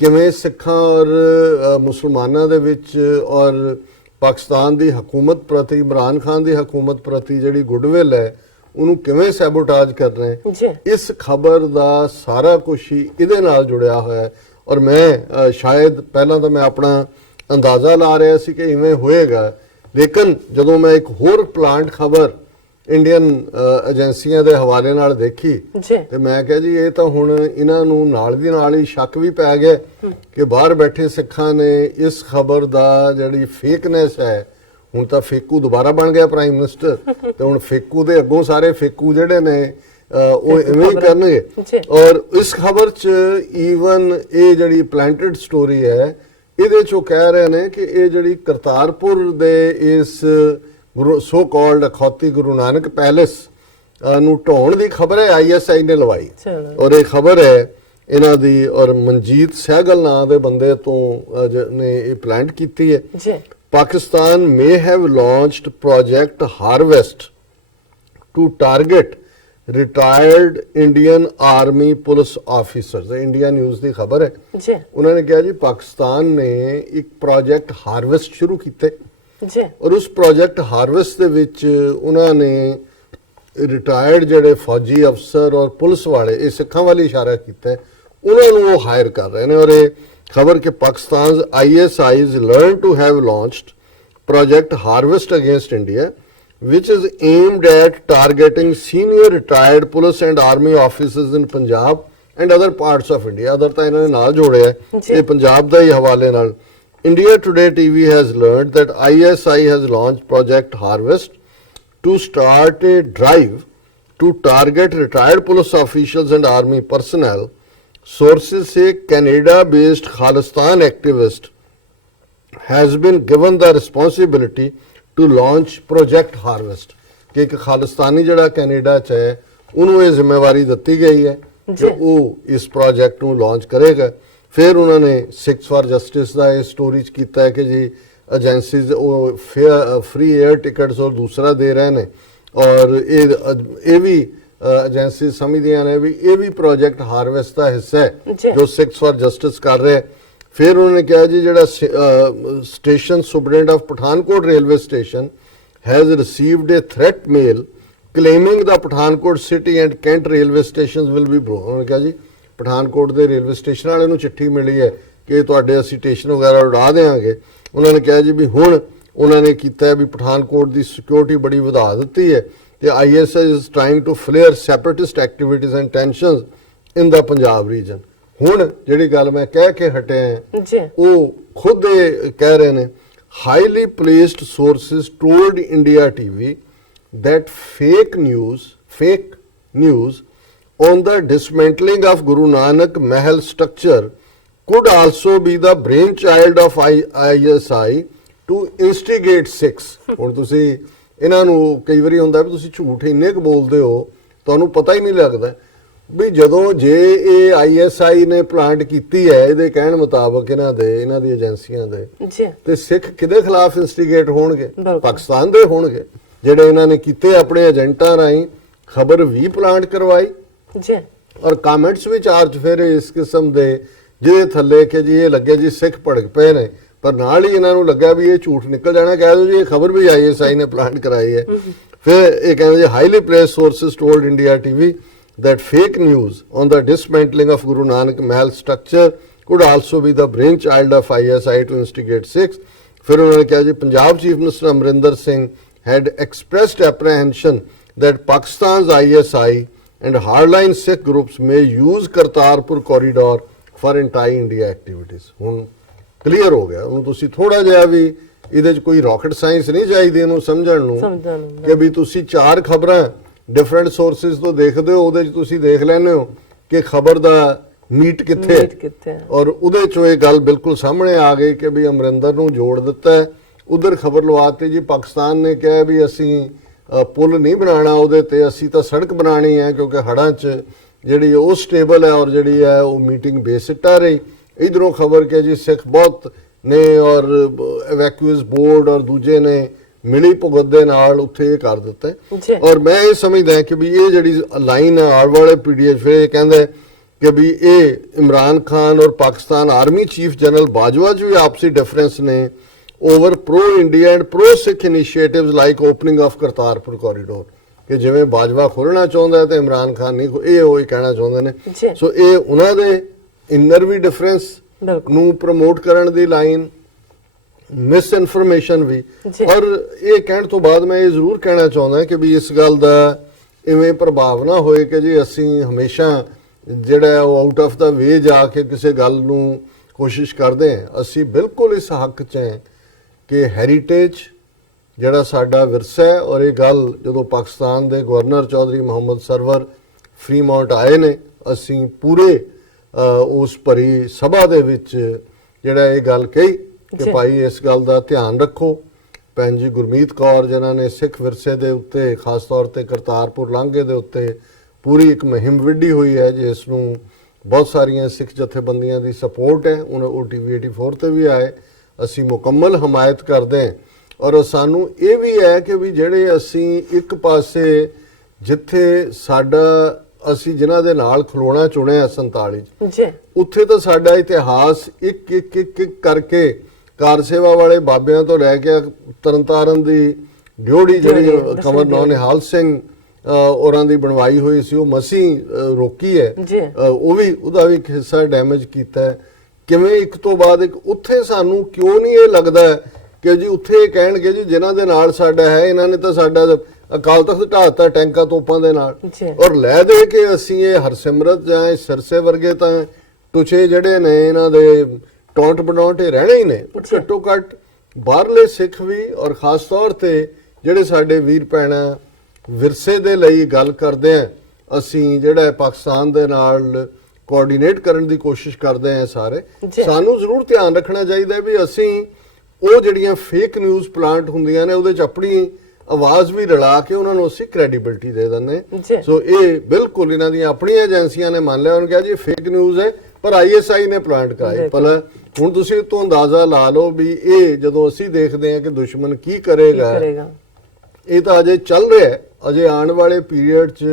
ਕਿਵੇਂ ਸਿੱਖਾਂ ਔਰ ਮੁਸਲਮਾਨਾਂ ਦੇ ਵਿੱਚ ਔਰ ਪਾਕਿਸਤਾਨ ਦੀ ਹਕੂਮਤ ਪ੍ਰਤੀ, ਇਮਰਾਨ ਖਾਨ ਦੀ ਹਕੂਮਤ ਪ੍ਰਤੀ ਜਿਹੜੀ ਗੁੱਡਵਿਲ ਹੈ ਉਹਨੂੰ ਕਿਵੇਂ ਸੈਬੋਟਾਜ ਕਰਨਾ ਹੈ, ਜੀ ਇਸ ਖਬਰ ਦਾ ਸਾਰਾ ਕੁਝ ਹੀ ਇਹਦੇ ਨਾਲ ਜੁੜਿਆ ਹੋਇਆ ਹੈ। ਔਰ ਮੈਂ ਸ਼ਾਇਦ ਪਹਿਲਾਂ ਤਾਂ ਮੈਂ ਆਪਣਾ ਅੰਦਾਜ਼ਾ ਲਾ ਰਿਹਾ ਸੀ ਕਿ ਇਵੇਂ ਹੋਏਗਾ, ਲੇਕਿਨ ਜਦੋਂ ਮੈਂ ਇੱਕ ਹੋਰ ਪਲਾਂਟ ਖਬਰ ਇੰਡੀਅਨ ਏਜੰਸੀਆਂ ਦੇ ਹਵਾਲੇ ਨਾਲ ਦੇਖੀ ਜੀ ਤੇ ਮੈਂ ਕਿਹਾ ਜੀ ਇਹ ਤਾਂ ਹੁਣ ਇਹਨਾਂ ਨੂੰ ਨਾਲ ਦੀ ਨਾਲ ਹੀ ਸ਼ੱਕ ਵੀ ਪੈ ਗਿਆ ਕਿ ਬਾਹਰ ਬੈਠੇ ਸਿੱਖਾਂ ਨੇ ਇਸ ਖਬਰ ਦਾ ਜਿਹੜੀ ਫੇਕਨੈਸ ਹੈ, ਹੁਣ ਤਾਂ ਫੇਕੂ ਦੁਬਾਰਾ ਬਣ ਗਿਆ ਪ੍ਰਾਈਮ ਮਿਨਿਸਟਰ, ਤੇ ਹੁਣ ਫੇਕੂ ਦੇ ਅੱਗੋਂ ਸਾਰੇ ਫੇਕੂ ਜਿਹੜੇ ਨੇ ਉਹ ਇਵੇਂ ਹੀ ਕਰਨਗੇ। ਔਰ ਇਸ ਖਬਰ 'ਚ ਈਵਨ ਇਹ ਜਿਹੜੀ ਪਲਾਂਟਡ ਸਟੋਰੀ ਹੈ ਇਹਦੇ 'ਚ ਉਹ ਕਹਿ ਰਹੇ ਨੇ ਕਿ ਇਹ ਜਿਹੜੀ ਕਰਤਾਰਪੁਰ ਦੇ ਇਸ ਸੋ ਕਾਲਡ ਅਖੌਤੀ ਗੁਰੂ ਨਾਨਕ ਪੈਲੇਸ ਨੂੰ ਢਾਉਣ ਦੀ ਖਬਰ ਹੈ ISI ਨੇ ਲਵਾਈ, ਔਰ ਇਹ ਖਬਰ ਹੈ ਇਹਨਾਂ ਦੀ, ਔਰ ਮਨਜੀਤ ਸਹਿਗਲ ਨਾਂ ਦੇ ਬੰਦੇ ਤੋਂ ਨੇ ਇਹ ਪਲਾਂਟ ਕੀਤੀ ਹੈ। Pakistan may have launched project Harvest to target retired Indian Army police officers। India news ਦੀ ਖਬਰ ਹੈ ਜੀ। ਉਹਨਾਂ ਨੇ ਕਿਹਾ ਜੀ ਪਾਕਿਸਤਾਨ ਨੇ ਇੱਕ ਪ੍ਰੋਜੈਕਟ ਹਾਰਵੈਸਟ ਸ਼ੁਰੂ ਕੀਤੇ ਜੀ, ਔਰ ਉਸ ਪ੍ਰੋਜੈਕਟ ਹਾਰਵੈਸਟ ਦੇ ਵਿੱਚ ਉਹਨਾਂ ਨੇ ਰਿਟਾਇਰਡ ਜਿਹੜੇ ਫੌਜੀ ਅਫਸਰ ਔਰ ਪੁਲਿਸ ਵਾਲੇ, ਇਹ ਸਿੱਖਾਂ ਵੱਲ ਇਸ਼ਾਰਾ ਕੀਤਾ ਹੈ, ਉਹਨਾਂ ਨੂੰ ਉਹ ਹਾਇਰ ਕਰ ਰਹੇ ਨੇ। ਔਰ ਇਹ ਖਬਰ ਕਿ Pakistan ISIs learn to have launched project Harvest against India, which is aimed at targeting senior retired police and army officers in Punjab and other parts of India। other ਤਾਂ ਇਹਨਾਂ ਨੇ ਨਾਲ ਜੋੜਿਆ ਹੈ, ਇਹ ਪੰਜਾਬ ਦਾ ਹੀ ਹਵਾਲੇ ਨਾਲ। India Today TV has learned that ISI has launched Project Harvest to start a drive to target retired police officials and army personnel। Sources say Canada-based Khalistan activist has been given the responsibility to launch Project Harvest। ਕਿ ਇੱਕ ਖਾਲਿਸਤਾਨੀ ਜਿਹੜਾ Canada 'ਚ ਹੈ ਉਹਨੂੰ ਇਹ ਜ਼ਿੰਮੇਵਾਰੀ ਦਿੱਤੀ ਗਈ ਹੈ ਕਿ ਉਹ ਇਸ ਪ੍ਰੋਜੈਕਟ ਨੂੰ ਲਾਂਚ ਕਰੇਗਾ। ਫਿਰ ਉਹਨਾਂ ਨੇ ਸਿੱਖਸ ਫਾਰ ਜਸਟਿਸ ਦਾ ਇਹ ਸਟੋਰੀ 'ਚ ਕੀਤਾ ਹੈ ਕਿ ਜੀ ਏਜੰਸੀਜ਼ ਉਹ ਫ੍ਰੀ 에ਅਰ ਟਿਕਟਸ ਔਰ ਦੂਸਰਾ ਦੇ ਰਹੇ ਨੇ, ਔਰ ਇਹ ਵੀ ਏਜੰਸੀ ਸਮਝਦੀਆਂ ਨੇ ਵੀ ਇਹ ਵੀ ਪ੍ਰੋਜੈਕਟ ਹਾਰਵੈਸਟ ਦਾ ਹਿੱਸਾ ਹੈ ਜੋ ਸਿੱਖਸ ਫਾਰ ਜਸਟਿਸ ਕਰ ਰਿਹਾ। ਫਿਰ ਉਹਨਾਂ ਨੇ ਕਿਹਾ ਜੀ ਜਿਹੜਾ station superintendent of Pathankot railway station has received a threat mail claiming the Pathankot city and Kent railway stations will be blown। ਉਹਨਾਂ ਨੇ ਕਿਹਾ ਜੀ ਪਠਾਨਕੋਟ ਦੇ ਰੇਲਵੇ ਸਟੇਸ਼ਨ ਵਾਲੇ ਨੂੰ ਚਿੱਠੀ ਮਿਲੀ ਹੈ ਕਿ ਤੁਹਾਡੇ ਅਸੀਂ ਸਟੇਸ਼ਨ ਵਗੈਰਾ ਉਡਾ ਦੇਵਾਂਗੇ। ਉਹਨਾਂ ਨੇ ਕਿਹਾ ਜੀ ਵੀ ਹੁਣ ਉਹਨਾਂ ਨੇ ਕੀਤਾ ਹੈ ਵੀ ਪਠਾਨਕੋਟ ਦੀ ਸਿਕਿਉਰਿਟੀ ਬੜੀ ਵਧਾ ਦਿੱਤੀ ਹੈ ਤੇ ISI is trying to flare separatist activities and tensions in the Punjab region। ਹੁਣ ਜਿਹੜੀ ਗੱਲ ਮੈਂ ਕਹਿ ਕੇ ਹਟਿਆ ਉਹ ਖੁਦ ਇਹ ਕਹਿ ਰਹੇ ਨੇ, highly placed sources told India TV that fake news on the dismantling of Guru Nanak Mahal structure could also be the brainchild of ISI to instigate Sikhs। ਹੁਣ ਤੁਸੀਂ ਇਹਨਾਂ ਨੂੰ ਕਈ ਵਾਰੀ ਹੁੰਦਾ ਵੀ ਤੁਸੀਂ ਝੂਠ ਇੰਨੇ ਕੁ ਬੋਲਦੇ ਹੋ ਤੁਹਾਨੂੰ ਪਤਾ ਹੀ ਨਹੀਂ ਲੱਗਦਾ ਵੀ ਜਦੋਂ ਜੇ ਇਹ ISI ਨੇ ਪਲਾਂਟ ਕੀਤੀ ਹੈ ਇਹਦੇ ਕਹਿਣ ਮੁਤਾਬਕ ਇਹਨਾਂ ਦੀ ਏਜੰਸੀਆਂ ਦੇ ਤੇ ਸਿੱਖ ਕਿਹਦੇ ਖਿਲਾਫ ਇਨਸਟੀਗੇਟ ਹੋਣਗੇ? ਪਾਕਿਸਤਾਨ ਦੇ ਹੋਣਗੇ ਜਿਹੜੇ ਇਹਨਾਂ ਨੇ ਕੀਤੇ ਆਪਣੇ ਏਜੰਟਾਂ ਰਾਹੀਂ ਖਬਰ ਵੀ ਪਲਾਂਟ ਕਰਵਾਈ ਜੀ। ਔਰ ਕਮੈਂਟਸ ਵੀ ਚਾਰਜ ਫਿਰ ਇਸ ਕਿਸਮ ਦੇ ਜਿਹਦੇ ਥੱਲੇ ਕਿ ਜੀ ਇਹ ਲੱਗੇ ਜੀ ਸਿੱਖ ਭੜਕ ਪਏ ਨੇ, ਪਰ ਨਾਲ ਹੀ ਇਹਨਾਂ ਨੂੰ ਲੱਗਾ ਵੀ ਇਹ ਝੂਠ ਨਿਕਲ ਜਾਣਾ, ਕਹਿ ਦੋ ਜੀ ਇਹ ਖਬਰ ਵੀ ISI ਨੇ ਪਲਾਂਟ ਕਰਾਈ ਹੈ। ਫਿਰ ਇਹ ਕਹਿੰਦੇ ਜੀ highly placed sources told India TV that fake news on the dismantling of Guru Nanak Mahal structure could also be the brainchild of ISI to instigate Sikhs। ਫਿਰ ਉਹਨਾਂ ਨੇ ਕਿਹਾ ਜੀ Punjab chief minister Amarinder Singh had expressed apprehension that Pakistan's ISI and hardline Sikh groups may use Kartarpur corridor for anti-India activities। ਹੁਣ clear ਹੋ ਗਿਆ, ਹੁਣ ਤੁਸੀਂ ਥੋੜਾ ਜਿਹਾ ਵੀ ਇਹਦੇ 'ਚ ਕੋਈ ਰਾਕਟ ਸਾਇੰਸ ਨਹੀਂ ਚਾਹੀਦੀ ਇਹਨੂੰ ਸਮਝਣ ਨੂੰ ਕਿ ਵੀ ਤੁਸੀਂ ਚਾਰ ਖਬਰਾਂ ਡਿਫਰੈਂਟ ਸੋਰਸਿਸ ਤੋਂ ਦੇਖਦੇ ਹੋ, ਉਹਦੇ 'ਚ ਤੁਸੀਂ ਦੇਖ ਲੈਂਦੇ ਹੋ ਕਿ ਖਬਰ ਦਾ ਮੀਟ ਕਿੱਥੇ ਹੈ, ਔਰ ਉਹਦੇ 'ਚੋਂ ਇਹ ਗੱਲ ਬਿਲਕੁਲ ਸਾਹਮਣੇ ਆ ਗਈ ਕਿ ਵੀ ਅਮਰਿੰਦਰ ਨੂੰ ਜੋੜ ਦਿੱਤਾ। ਉਧਰ ਖਬਰ ਲਵਾਤੀ ਜੀ ਪਾਕਿਸਤਾਨ ਨੇ ਕਿਹਾ ਵੀ ਅਸੀਂ ਪੁਲ ਨਹੀਂ ਬਣਾਉਣਾ ਉਹਦੇ ਤੇ, ਅਸੀਂ ਤਾਂ ਸੜਕ ਬਣਾਉਣੀ ਹੈ ਕਿਉਂਕਿ ਹੜ੍ਹਾਂ 'ਚ ਜਿਹੜੀ ਉਹ ਸਟੇਬਲ ਹੈ ਔਰ ਜਿਹੜੀ ਹੈ ਉਹ ਮੀਟਿੰਗ ਬੇਸਿੱਟਾ ਰਹੀ। ਇਧਰੋਂ ਖਬਰ ਕਿ ਜੀ ਸਿੱਖ ਬਹੁਤ ਨੇ ਔਰ ਇਵੈਕੂਏਸ ਬੋਰਡ ਔਰ ਦੂਜੇ ਨੇ ਮਿਲੀ ਭੁਗਤ ਦੇ ਨਾਲ ਉੱਥੇ ਇਹ ਕਰ ਦਿੱਤਾ। ਔਰ ਮੈਂ ਇਹ ਸਮਝਦਾ ਕਿ ਵੀ ਇਹ ਜਿਹੜੀ ਲਾਈਨ ਹੈ ਆਉਣ ਵਾਲੇ PDF ਫਿਰ ਇਹ ਕਹਿੰਦਾ ਕਿ ਵੀ ਇਹ ਇਮਰਾਨ ਖਾਨ ਔਰ Pakistan army chief general Bajwa 'ਚ ਵੀ ਆਪਸੀ ਡਿਫਰੈਂਸ ਨੇ, over pro-India and pro-Sikh initiatives like opening of Kartarpur corridor ਕਿ ਜਿਵੇਂ ਬਾਜਵਾ ਖੋਲ੍ਹਣਾ ਚਾਹੁੰਦਾ ਹੈ ਤੇ ਇਮਰਾਨ ਖਾਨ ਨਹੀਂ ਇਹ ਉਹ ਹੀ ਕਹਿਣਾ ਚਾਹੁੰਦੇ ਨੇ ਜੀ। ਸੋ ਇਹ ਉਹਨਾਂ ਦੇ ਇਨਰ ਵੀ ਡਿਫਰੈਂਸ ਬਿਲਕੁਲ। ਨੂੰ ਪ੍ਰਮੋਟ ਕਰਨ ਦੀ ਲਾਈਨ ਮਿਸ ਇਨਫੋਰਮੇਸ਼ਨ ਵੀ ਜੀ। ਔਰ ਇਹ ਕਹਿਣ ਤੋਂ ਬਾਅਦ ਮੈਂ ਇਹ ਜ਼ਰੂਰ ਕਹਿਣਾ ਚਾਹੁੰਦਾ ਕਿ ਵੀ ਇਸ ਗੱਲ ਦਾ ਇਵੇਂ ਪ੍ਰਭਾਵ ਨਾ ਹੋਏ ਕਿ ਜੀ ਅਸੀਂ ਹਮੇਸ਼ਾ ਜਿਹੜਾ ਉਹ ਆਊਟ ਆਫ ਦਾ ਵੇ ਜਾ ਕੇ ਕਿਸੇ ਗੱਲ ਨੂੰ ਕੋਸ਼ਿਸ਼ ਕਰਦੇ ਹਾਂ। ਅਸੀਂ ਬਿਲਕੁਲ ਇਸ ਹੱਕ 'ਚ ਹੈ ਕਿ ਹੈਰੀਟੇਜ ਜਿਹੜਾ ਸਾਡਾ ਵਿਰਸਾ ਹੈ ਔਰ ਇਹ ਗੱਲ ਜਦੋਂ ਪਾਕਿਸਤਾਨ ਦੇ ਗਵਰਨਰ ਚੌਧਰੀ ਮੁਹੰਮਦ ਸਰਵਰ ਫਰੀਮਾਉਂਟ ਆਏ ਨੇ ਅਸੀਂ ਪੂਰੇ ਉਸ ਭਰੀ ਸਭਾ ਦੇ ਵਿੱਚ ਜਿਹੜਾ ਇਹ ਗੱਲ ਕਹੀ ਕਿ ਭਾਈ ਇਸ ਗੱਲ ਦਾ ਧਿਆਨ ਰੱਖੋ। ਭੈਣ ਜੀ ਗੁਰਮੀਤ ਕੌਰ ਜਿਨ੍ਹਾਂ ਨੇ ਸਿੱਖ ਵਿਰਸੇ ਦੇ ਉੱਤੇ ਖਾਸ ਤੌਰ ਤੇ ਕਰਤਾਰਪੁਰ ਲਾਂਘੇ ਦੇ ਉੱਤੇ ਪੂਰੀ ਇੱਕ ਮੁਹਿੰਮ ਵਿੱਢੀ ਹੋਈ ਹੈ ਜਿਸ ਨੂੰ ਬਹੁਤ ਸਾਰੀਆਂ ਸਿੱਖ ਜਥੇਬੰਦੀਆਂ ਦੀ ਸਪੋਰਟ ਹੈ। ਉਹਨਾਂ OTV 84 ਤੇ ਵੀ ਆਏ। ਅਸੀਂ ਮੁਕੰਮਲ ਹਮਾਇਤ ਕਰਦੇ ਹਾਂ ਔਰ ਸਾਨੂੰ ਇਹ ਵੀ ਹੈ ਕਿ ਵੀ ਜਿਹੜੇ ਅਸੀਂ ਇੱਕ ਪਾਸੇ ਜਿੱਥੇ ਸਾਡਾ ਅਸੀਂ ਜਿਨ੍ਹਾਂ ਦੇ ਨਾਲ ਖਲੋਣਾ ਚੁਣਿਆ 47 ਜੀ ਉੱਥੇ ਤਾਂ ਸਾਡਾ ਇਤਿਹਾਸ ਇੱਕ ਇੱਕ ਇੱਕ ਇੱਕ ਕਰਕੇ ਕਾਰ ਸੇਵਾ ਵਾਲੇ ਬਾਬਿਆਂ ਤੋਂ ਲੈ ਕੇ ਤਰਨਤਾਰਨ ਦੀ ਡਿਓੜੀ ਜਿਹੜੀ ਕਮਰ ਨੌ ਨਿਹਾਲ ਸਿੰਘ ਔਰਾਂ ਦੀ ਬਣਵਾਈ ਹੋਈ ਸੀ ਉਹ ਮਸੀਂ ਰੋਕੀ ਹੈ ਉਹ ਵੀ ਉਹਦਾ ਵੀ ਇੱਕ ਹਿੱਸਾ ਡੈਮੇਜ ਕੀਤਾ ਹੈ। ਕਿਵੇਂ ਇੱਕ ਤੋਂ ਬਾਅਦ ਇੱਕ ਉੱਥੇ ਸਾਨੂੰ ਕਿਉਂ ਨਹੀਂ ਇਹ ਲੱਗਦਾ ਕਿ ਜੀ ਉੱਥੇ ਇਹ ਕਹਿਣਗੇ ਜੀ ਜਿਨ੍ਹਾਂ ਦੇ ਨਾਲ ਸਾਡਾ ਹੈ ਇਹਨਾਂ ਨੇ ਤਾਂ ਸਾਡਾ ਅਕਾਲ ਤਖਤ ਢਾਹਤਾ ਟੈਂਕਾਂ ਤੋਪਾਂ ਦੇ ਨਾਲ ਔਰ ਲੈ ਦੇ ਕੇ ਅਸੀਂ ਇਹ ਹਰਸਿਮਰਤ ਜਾਂ ਇਹ ਸਿਰਸੇ ਵਰਗੇ ਤਾਂ ਟੁਚੇ ਜਿਹੜੇ ਨੇ ਇਹਨਾਂ ਦੇ ਟੌਂਟ ਬਣਾਉਟੇ ਰਹਿਣੇ ਹੀ ਨੇ। ਘੱਟੋ ਘੱਟ ਬਾਹਰਲੇ ਸਿੱਖ ਵੀ ਔਰ ਖਾਸ ਤੌਰ ਤੇ ਜਿਹੜੇ ਸਾਡੇ ਵੀਰ ਭੈਣਾਂ ਵਿਰਸੇ ਦੇ ਲਈ ਗੱਲ ਕਰਦੇ ਆ ਅਸੀਂ ਜਿਹੜਾ ਪਾਕਿਸਤਾਨ ਦੇ ਨਾਲ ਕੋਆਰਡੀਨੇਟ ਕਰਨ ਦੀ ਕੋਸ਼ਿਸ਼ ਕਰਦੇ ਆ ਸਾਰੇ ਸਾਨੂੰ ਜ਼ਰੂਰ ਧਿਆਨ ਰੱਖਣਾ ਚਾਹੀਦਾ ਵੀ ਅਸੀਂ ਉਹ ਜਿਹੜੀਆਂ ਫੇਕ ਨਿਊਜ਼ ਪਲਾਂਟ ਹੁੰਦੀਆਂ ਨੇ ਉਹਦੇ ਚ ਆਪਣੀ ਆਵਾਜ਼ ਵੀ ਰਲਾ ਕੇ ਉਹਨਾਂ ਨੂੰ ਅਸੀਂ ਕ੍ਰੈਡੀਬਿਲਿਟੀ ਦੇ ਦਿੰਦੇ। ਸੋ ਇਹ ਬਿਲਕੁਲ ਇਹਨਾਂ ਦੀਆਂ ਆਪਣੀਆਂ ਏਜੰਸੀਆਂ ਨੇ ਮੰਨ ਲਿਆ ਉਹਨਾਂ ਕਿਹਾ ਜੀ ਫੇਕ ਨਿਊਜ਼ ਹੈ ਪਰ ISI ਨੇ ਪਲਾਂਟ ਕਰਾਏ। ਭਲਾ ਹੁਣ ਤੁਸੀਂ ਤੋਂ ਅੰਦਾਜ਼ਾ ਲਾ ਲਓ ਵੀ ਇਹ ਜਦੋਂ ਅਸੀਂ ਦੇਖਦੇ ਹਾਂ ਕਿ ਦੁਸ਼ਮਣ ਕੀ ਕਰੇਗਾ ਇਹ ਤਾਂ ਅਜੇ ਚੱਲ ਰਿਹਾ ਹੈ। ਅਜੇ ਆਉਣ ਵਾਲੇ ਪੀਰੀਅਡ 'ਚ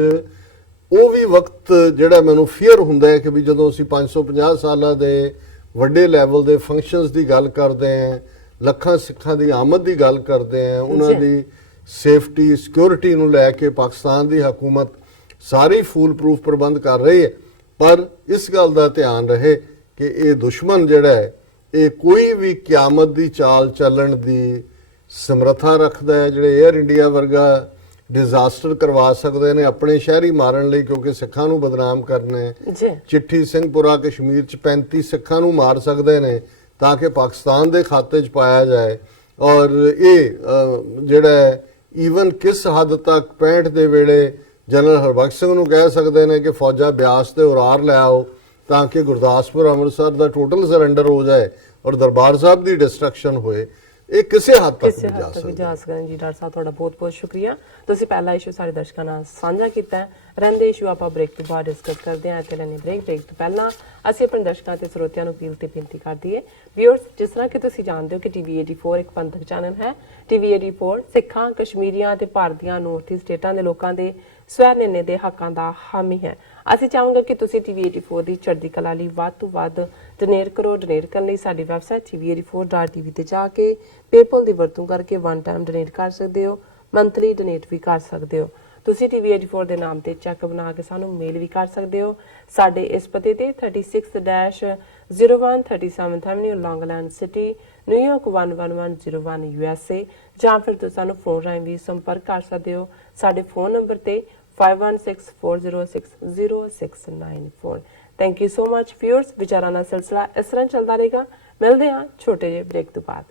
ਉਹ ਵੀ ਵਕਤ ਜਿਹੜਾ ਮੈਨੂੰ ਫੀਅਰ ਹੁੰਦਾ ਹੈ ਕਿ ਵੀ ਜਦੋਂ ਅਸੀਂ 550 ਸਾਲਾਂ ਦੇ ਵੱਡੇ ਲੈਵਲ ਦੇ ਫੰਕਸ਼ਨਸ ਦੀ ਗੱਲ ਕਰਦੇ ਹਾਂ ਲੱਖਾਂ ਸਿੱਖਾਂ ਦੀ ਆਮਦ ਦੀ ਗੱਲ ਕਰਦੇ ਹਾਂ ਉਹਨਾਂ ਦੀ ਸੇਫਟੀ ਸਿਕਿਉਰਿਟੀ ਨੂੰ ਲੈ ਕੇ ਪਾਕਿਸਤਾਨ ਦੀ ਹਕੂਮਤ ਸਾਰੀ ਫੂਲ ਪ੍ਰੂਫ ਪ੍ਰਬੰਧ ਕਰ ਰਹੀ ਹੈ ਪਰ ਇਸ ਗੱਲ ਦਾ ਧਿਆਨ ਰਹੇ ਕਿ ਇਹ ਦੁਸ਼ਮਣ ਜਿਹੜਾ ਹੈ ਇਹ ਕੋਈ ਵੀ ਕਿਆਮਤ ਦੀ ਚਾਲ ਚੱਲਣ ਦੀ ਸਮਰੱਥਾ ਰੱਖਦਾ ਹੈ। ਜਿਹੜੇ 에ਅਰ ਇੰਡੀਆ ਵਰਗਾ ਡਿਜ਼ਾਸਟਰ ਕਰਵਾ ਸਕਦੇ ਨੇ ਆਪਣੇ ਸ਼ਹਿਰੀ ਮਾਰਨ ਲਈ ਕਿਉਂਕਿ ਸਿੱਖਾਂ ਨੂੰ ਬਦਨਾਮ ਕਰਨਾ ਹੈ। ਚਿੱਠੀ ਸਿੰਘਪੁਰਾ ਕਸ਼ਮੀਰ ਚ 35 ਸਿੱਖਾਂ ਨੂੰ ਮਾਰ ਸਕਦੇ ਨੇ ਤਾਂ ਕਿ ਪਾਕਿਸਤਾਨ ਦੇ ਖਾਤੇ 'ਚ ਪਾਇਆ ਜਾਏ ਔਰ ਇਹ ਜਿਹੜਾ ਈਵਨ ਕਿਸ ਹੱਦ ਤੱਕ 65 ਦੇ ਵੇਲੇ ਜਨਰਲ ਹਰਬਖਸ਼ ਸਿੰਘ ਨੂੰ ਕਹਿ ਸਕਦੇ ਨੇ ਕਿ ਫੌਜਾਂ ਬਿਆਸ ਤੇ ਉਰਾਰ ਲੈ ਆਓ ਤਾਂ ਕਿ ਗੁਰਦਾਸਪੁਰ ਅੰਮ੍ਰਿਤਸਰ ਦਾ ਟੋਟਲ ਸਰੈਂਡਰ ਹੋ ਜਾਏ ਔਰ ਦਰਬਾਰ ਸਾਹਿਬ ਦੀ ਡਿਸਟਰਕਸ਼ਨ ਹੋਏ। ਇਹ ਕਿਸੇ ਹੱਦ ਤੱਕ ਵੀ ਜਾ ਸਕਦਾ ਜੀ। ਡਾਕਟਰ ਸਾਹਿਬ ਤੁਹਾਡਾ ਬਹੁਤ ਬਹੁਤ ਸ਼ੁਕਰੀਆ। ਤੁਸੀਂ ਪਹਿਲਾ ਇਸ਼ੂ ਸਾਰੇ ਦਰਸ਼ਕਾਂ ਨਾਲ ਸਾਂਝਾ ਕੀਤਾ। ਰਹਿੰਦੇ ਇਸ਼ੂ ਆਪਾਂ ਬ੍ਰੇਕ ਤੋਂ ਬਾਅਦ ਡਿਸਕਸ ਕਰਦੇ ਹਾਂ ਤੇ ਲੈਣੇ ਬ੍ਰੇਕ ਤੋਂ ਪਹਿਲਾਂ ਅਸੀਂ ਆਪਣੇ ਦਰਸ਼ਕਾਂ ਤੇ ਸਰੋਤਿਆਂ ਨੂੰ ਅਪੀਲ ਤੇ ਬੇਨਤੀ ਕਰਦੀ ਹੈ ਵਿਊਅਰਸ ਜਿਸ ਤਰ੍ਹਾਂ ਕਿ ਤੁਸੀਂ ਜਾਣਦੇ ਹੋ ਕਿ TV 84 ਇੱਕ ਪੰਥਕ ਚੈਨਲ ਹੈ। TV 84 ਸਿੱਖਾਂ ਕਸ਼ਮੀਰੀਆਂ ਤੇ ਭਾਰਤੀਆਂ ਨੌਰਥ ਈਸਟ ਸਟੇਟਾਂ ਦੇ ਲੋਕਾਂ ਦੇ ਸਵੈ ਨਿਰਣੇ ਦੇ ਹੱਕਾਂ ਦਾ ਹਾਮੀ ਹੈ। ਅਸੀਂ ਚਾਹਾਂਗੇ ਕਿ ਤੁਸੀਂ TV 84 ਦੀ ਚੜ੍ਹਦੀ ਕਲਾ ਲਈ ਵੱਧ ਤੋਂ ਵੱਧ ਡੋਨੇਟ ਕਰੋ। ਡੋਨੇਟ ਕਰਨ ਲਈ ਸਾਡੀ ਵੈਬਸਾਈਟ tv84.tv ਤੇ ਜਾ ਕੇ PayPal ਦੀ ਵਰਤੋਂ ਕਰਕੇ ਵਨ ਟਾਈਮ ਡੋਨੇਟ ਕਰ ਸਕਦੇ ਹੋ ਮੰਥਲੀ ਡੋਨੇਟ ਵੀ ਕਰ ਸਕਦੇ ਹੋ। ਤੁਸੀਂ TV 84 ਦੇ ਨਾਮ ਤੇ ਚੈੱਕ ਬਣਾ ਕੇ ਸਾਨੂੰ ਮੇਲ ਵੀ ਕਰ ਸਕਦੇ ਹੋ। ਸਾਡੇ ਇਸ ਪਤੇ ਤੇ 36-01 37th Avenue Long Island City New York 11101 USA ਜਾਂ ਫਿਰ ਤੁਸੀਂ ਸਾਨੂੰ ਫੋਨ ਰਾਹੀਂ ਵੀ ਸੰਪਰਕ ਕਰ ਸਕਦੇ ਹੋ ਸਾਡੇ ਫੋਨ ਨੰਬਰ ਤੇ 5164060694। Thank you so much viewers. ਵਿਚਾਰਾਂ ਦਾ ਸਿਲਸਿਲਾ ਇਸ ਤਰ੍ਹਾਂ ਚੱਲਦਾ ਰਹੇਗਾ। ਮਿਲਦੇ ਹਾਂ ਛੋਟੇ ਜਿਹੇ ਬ੍ਰੇਕ ਤੋਂ ਬਾਅਦ।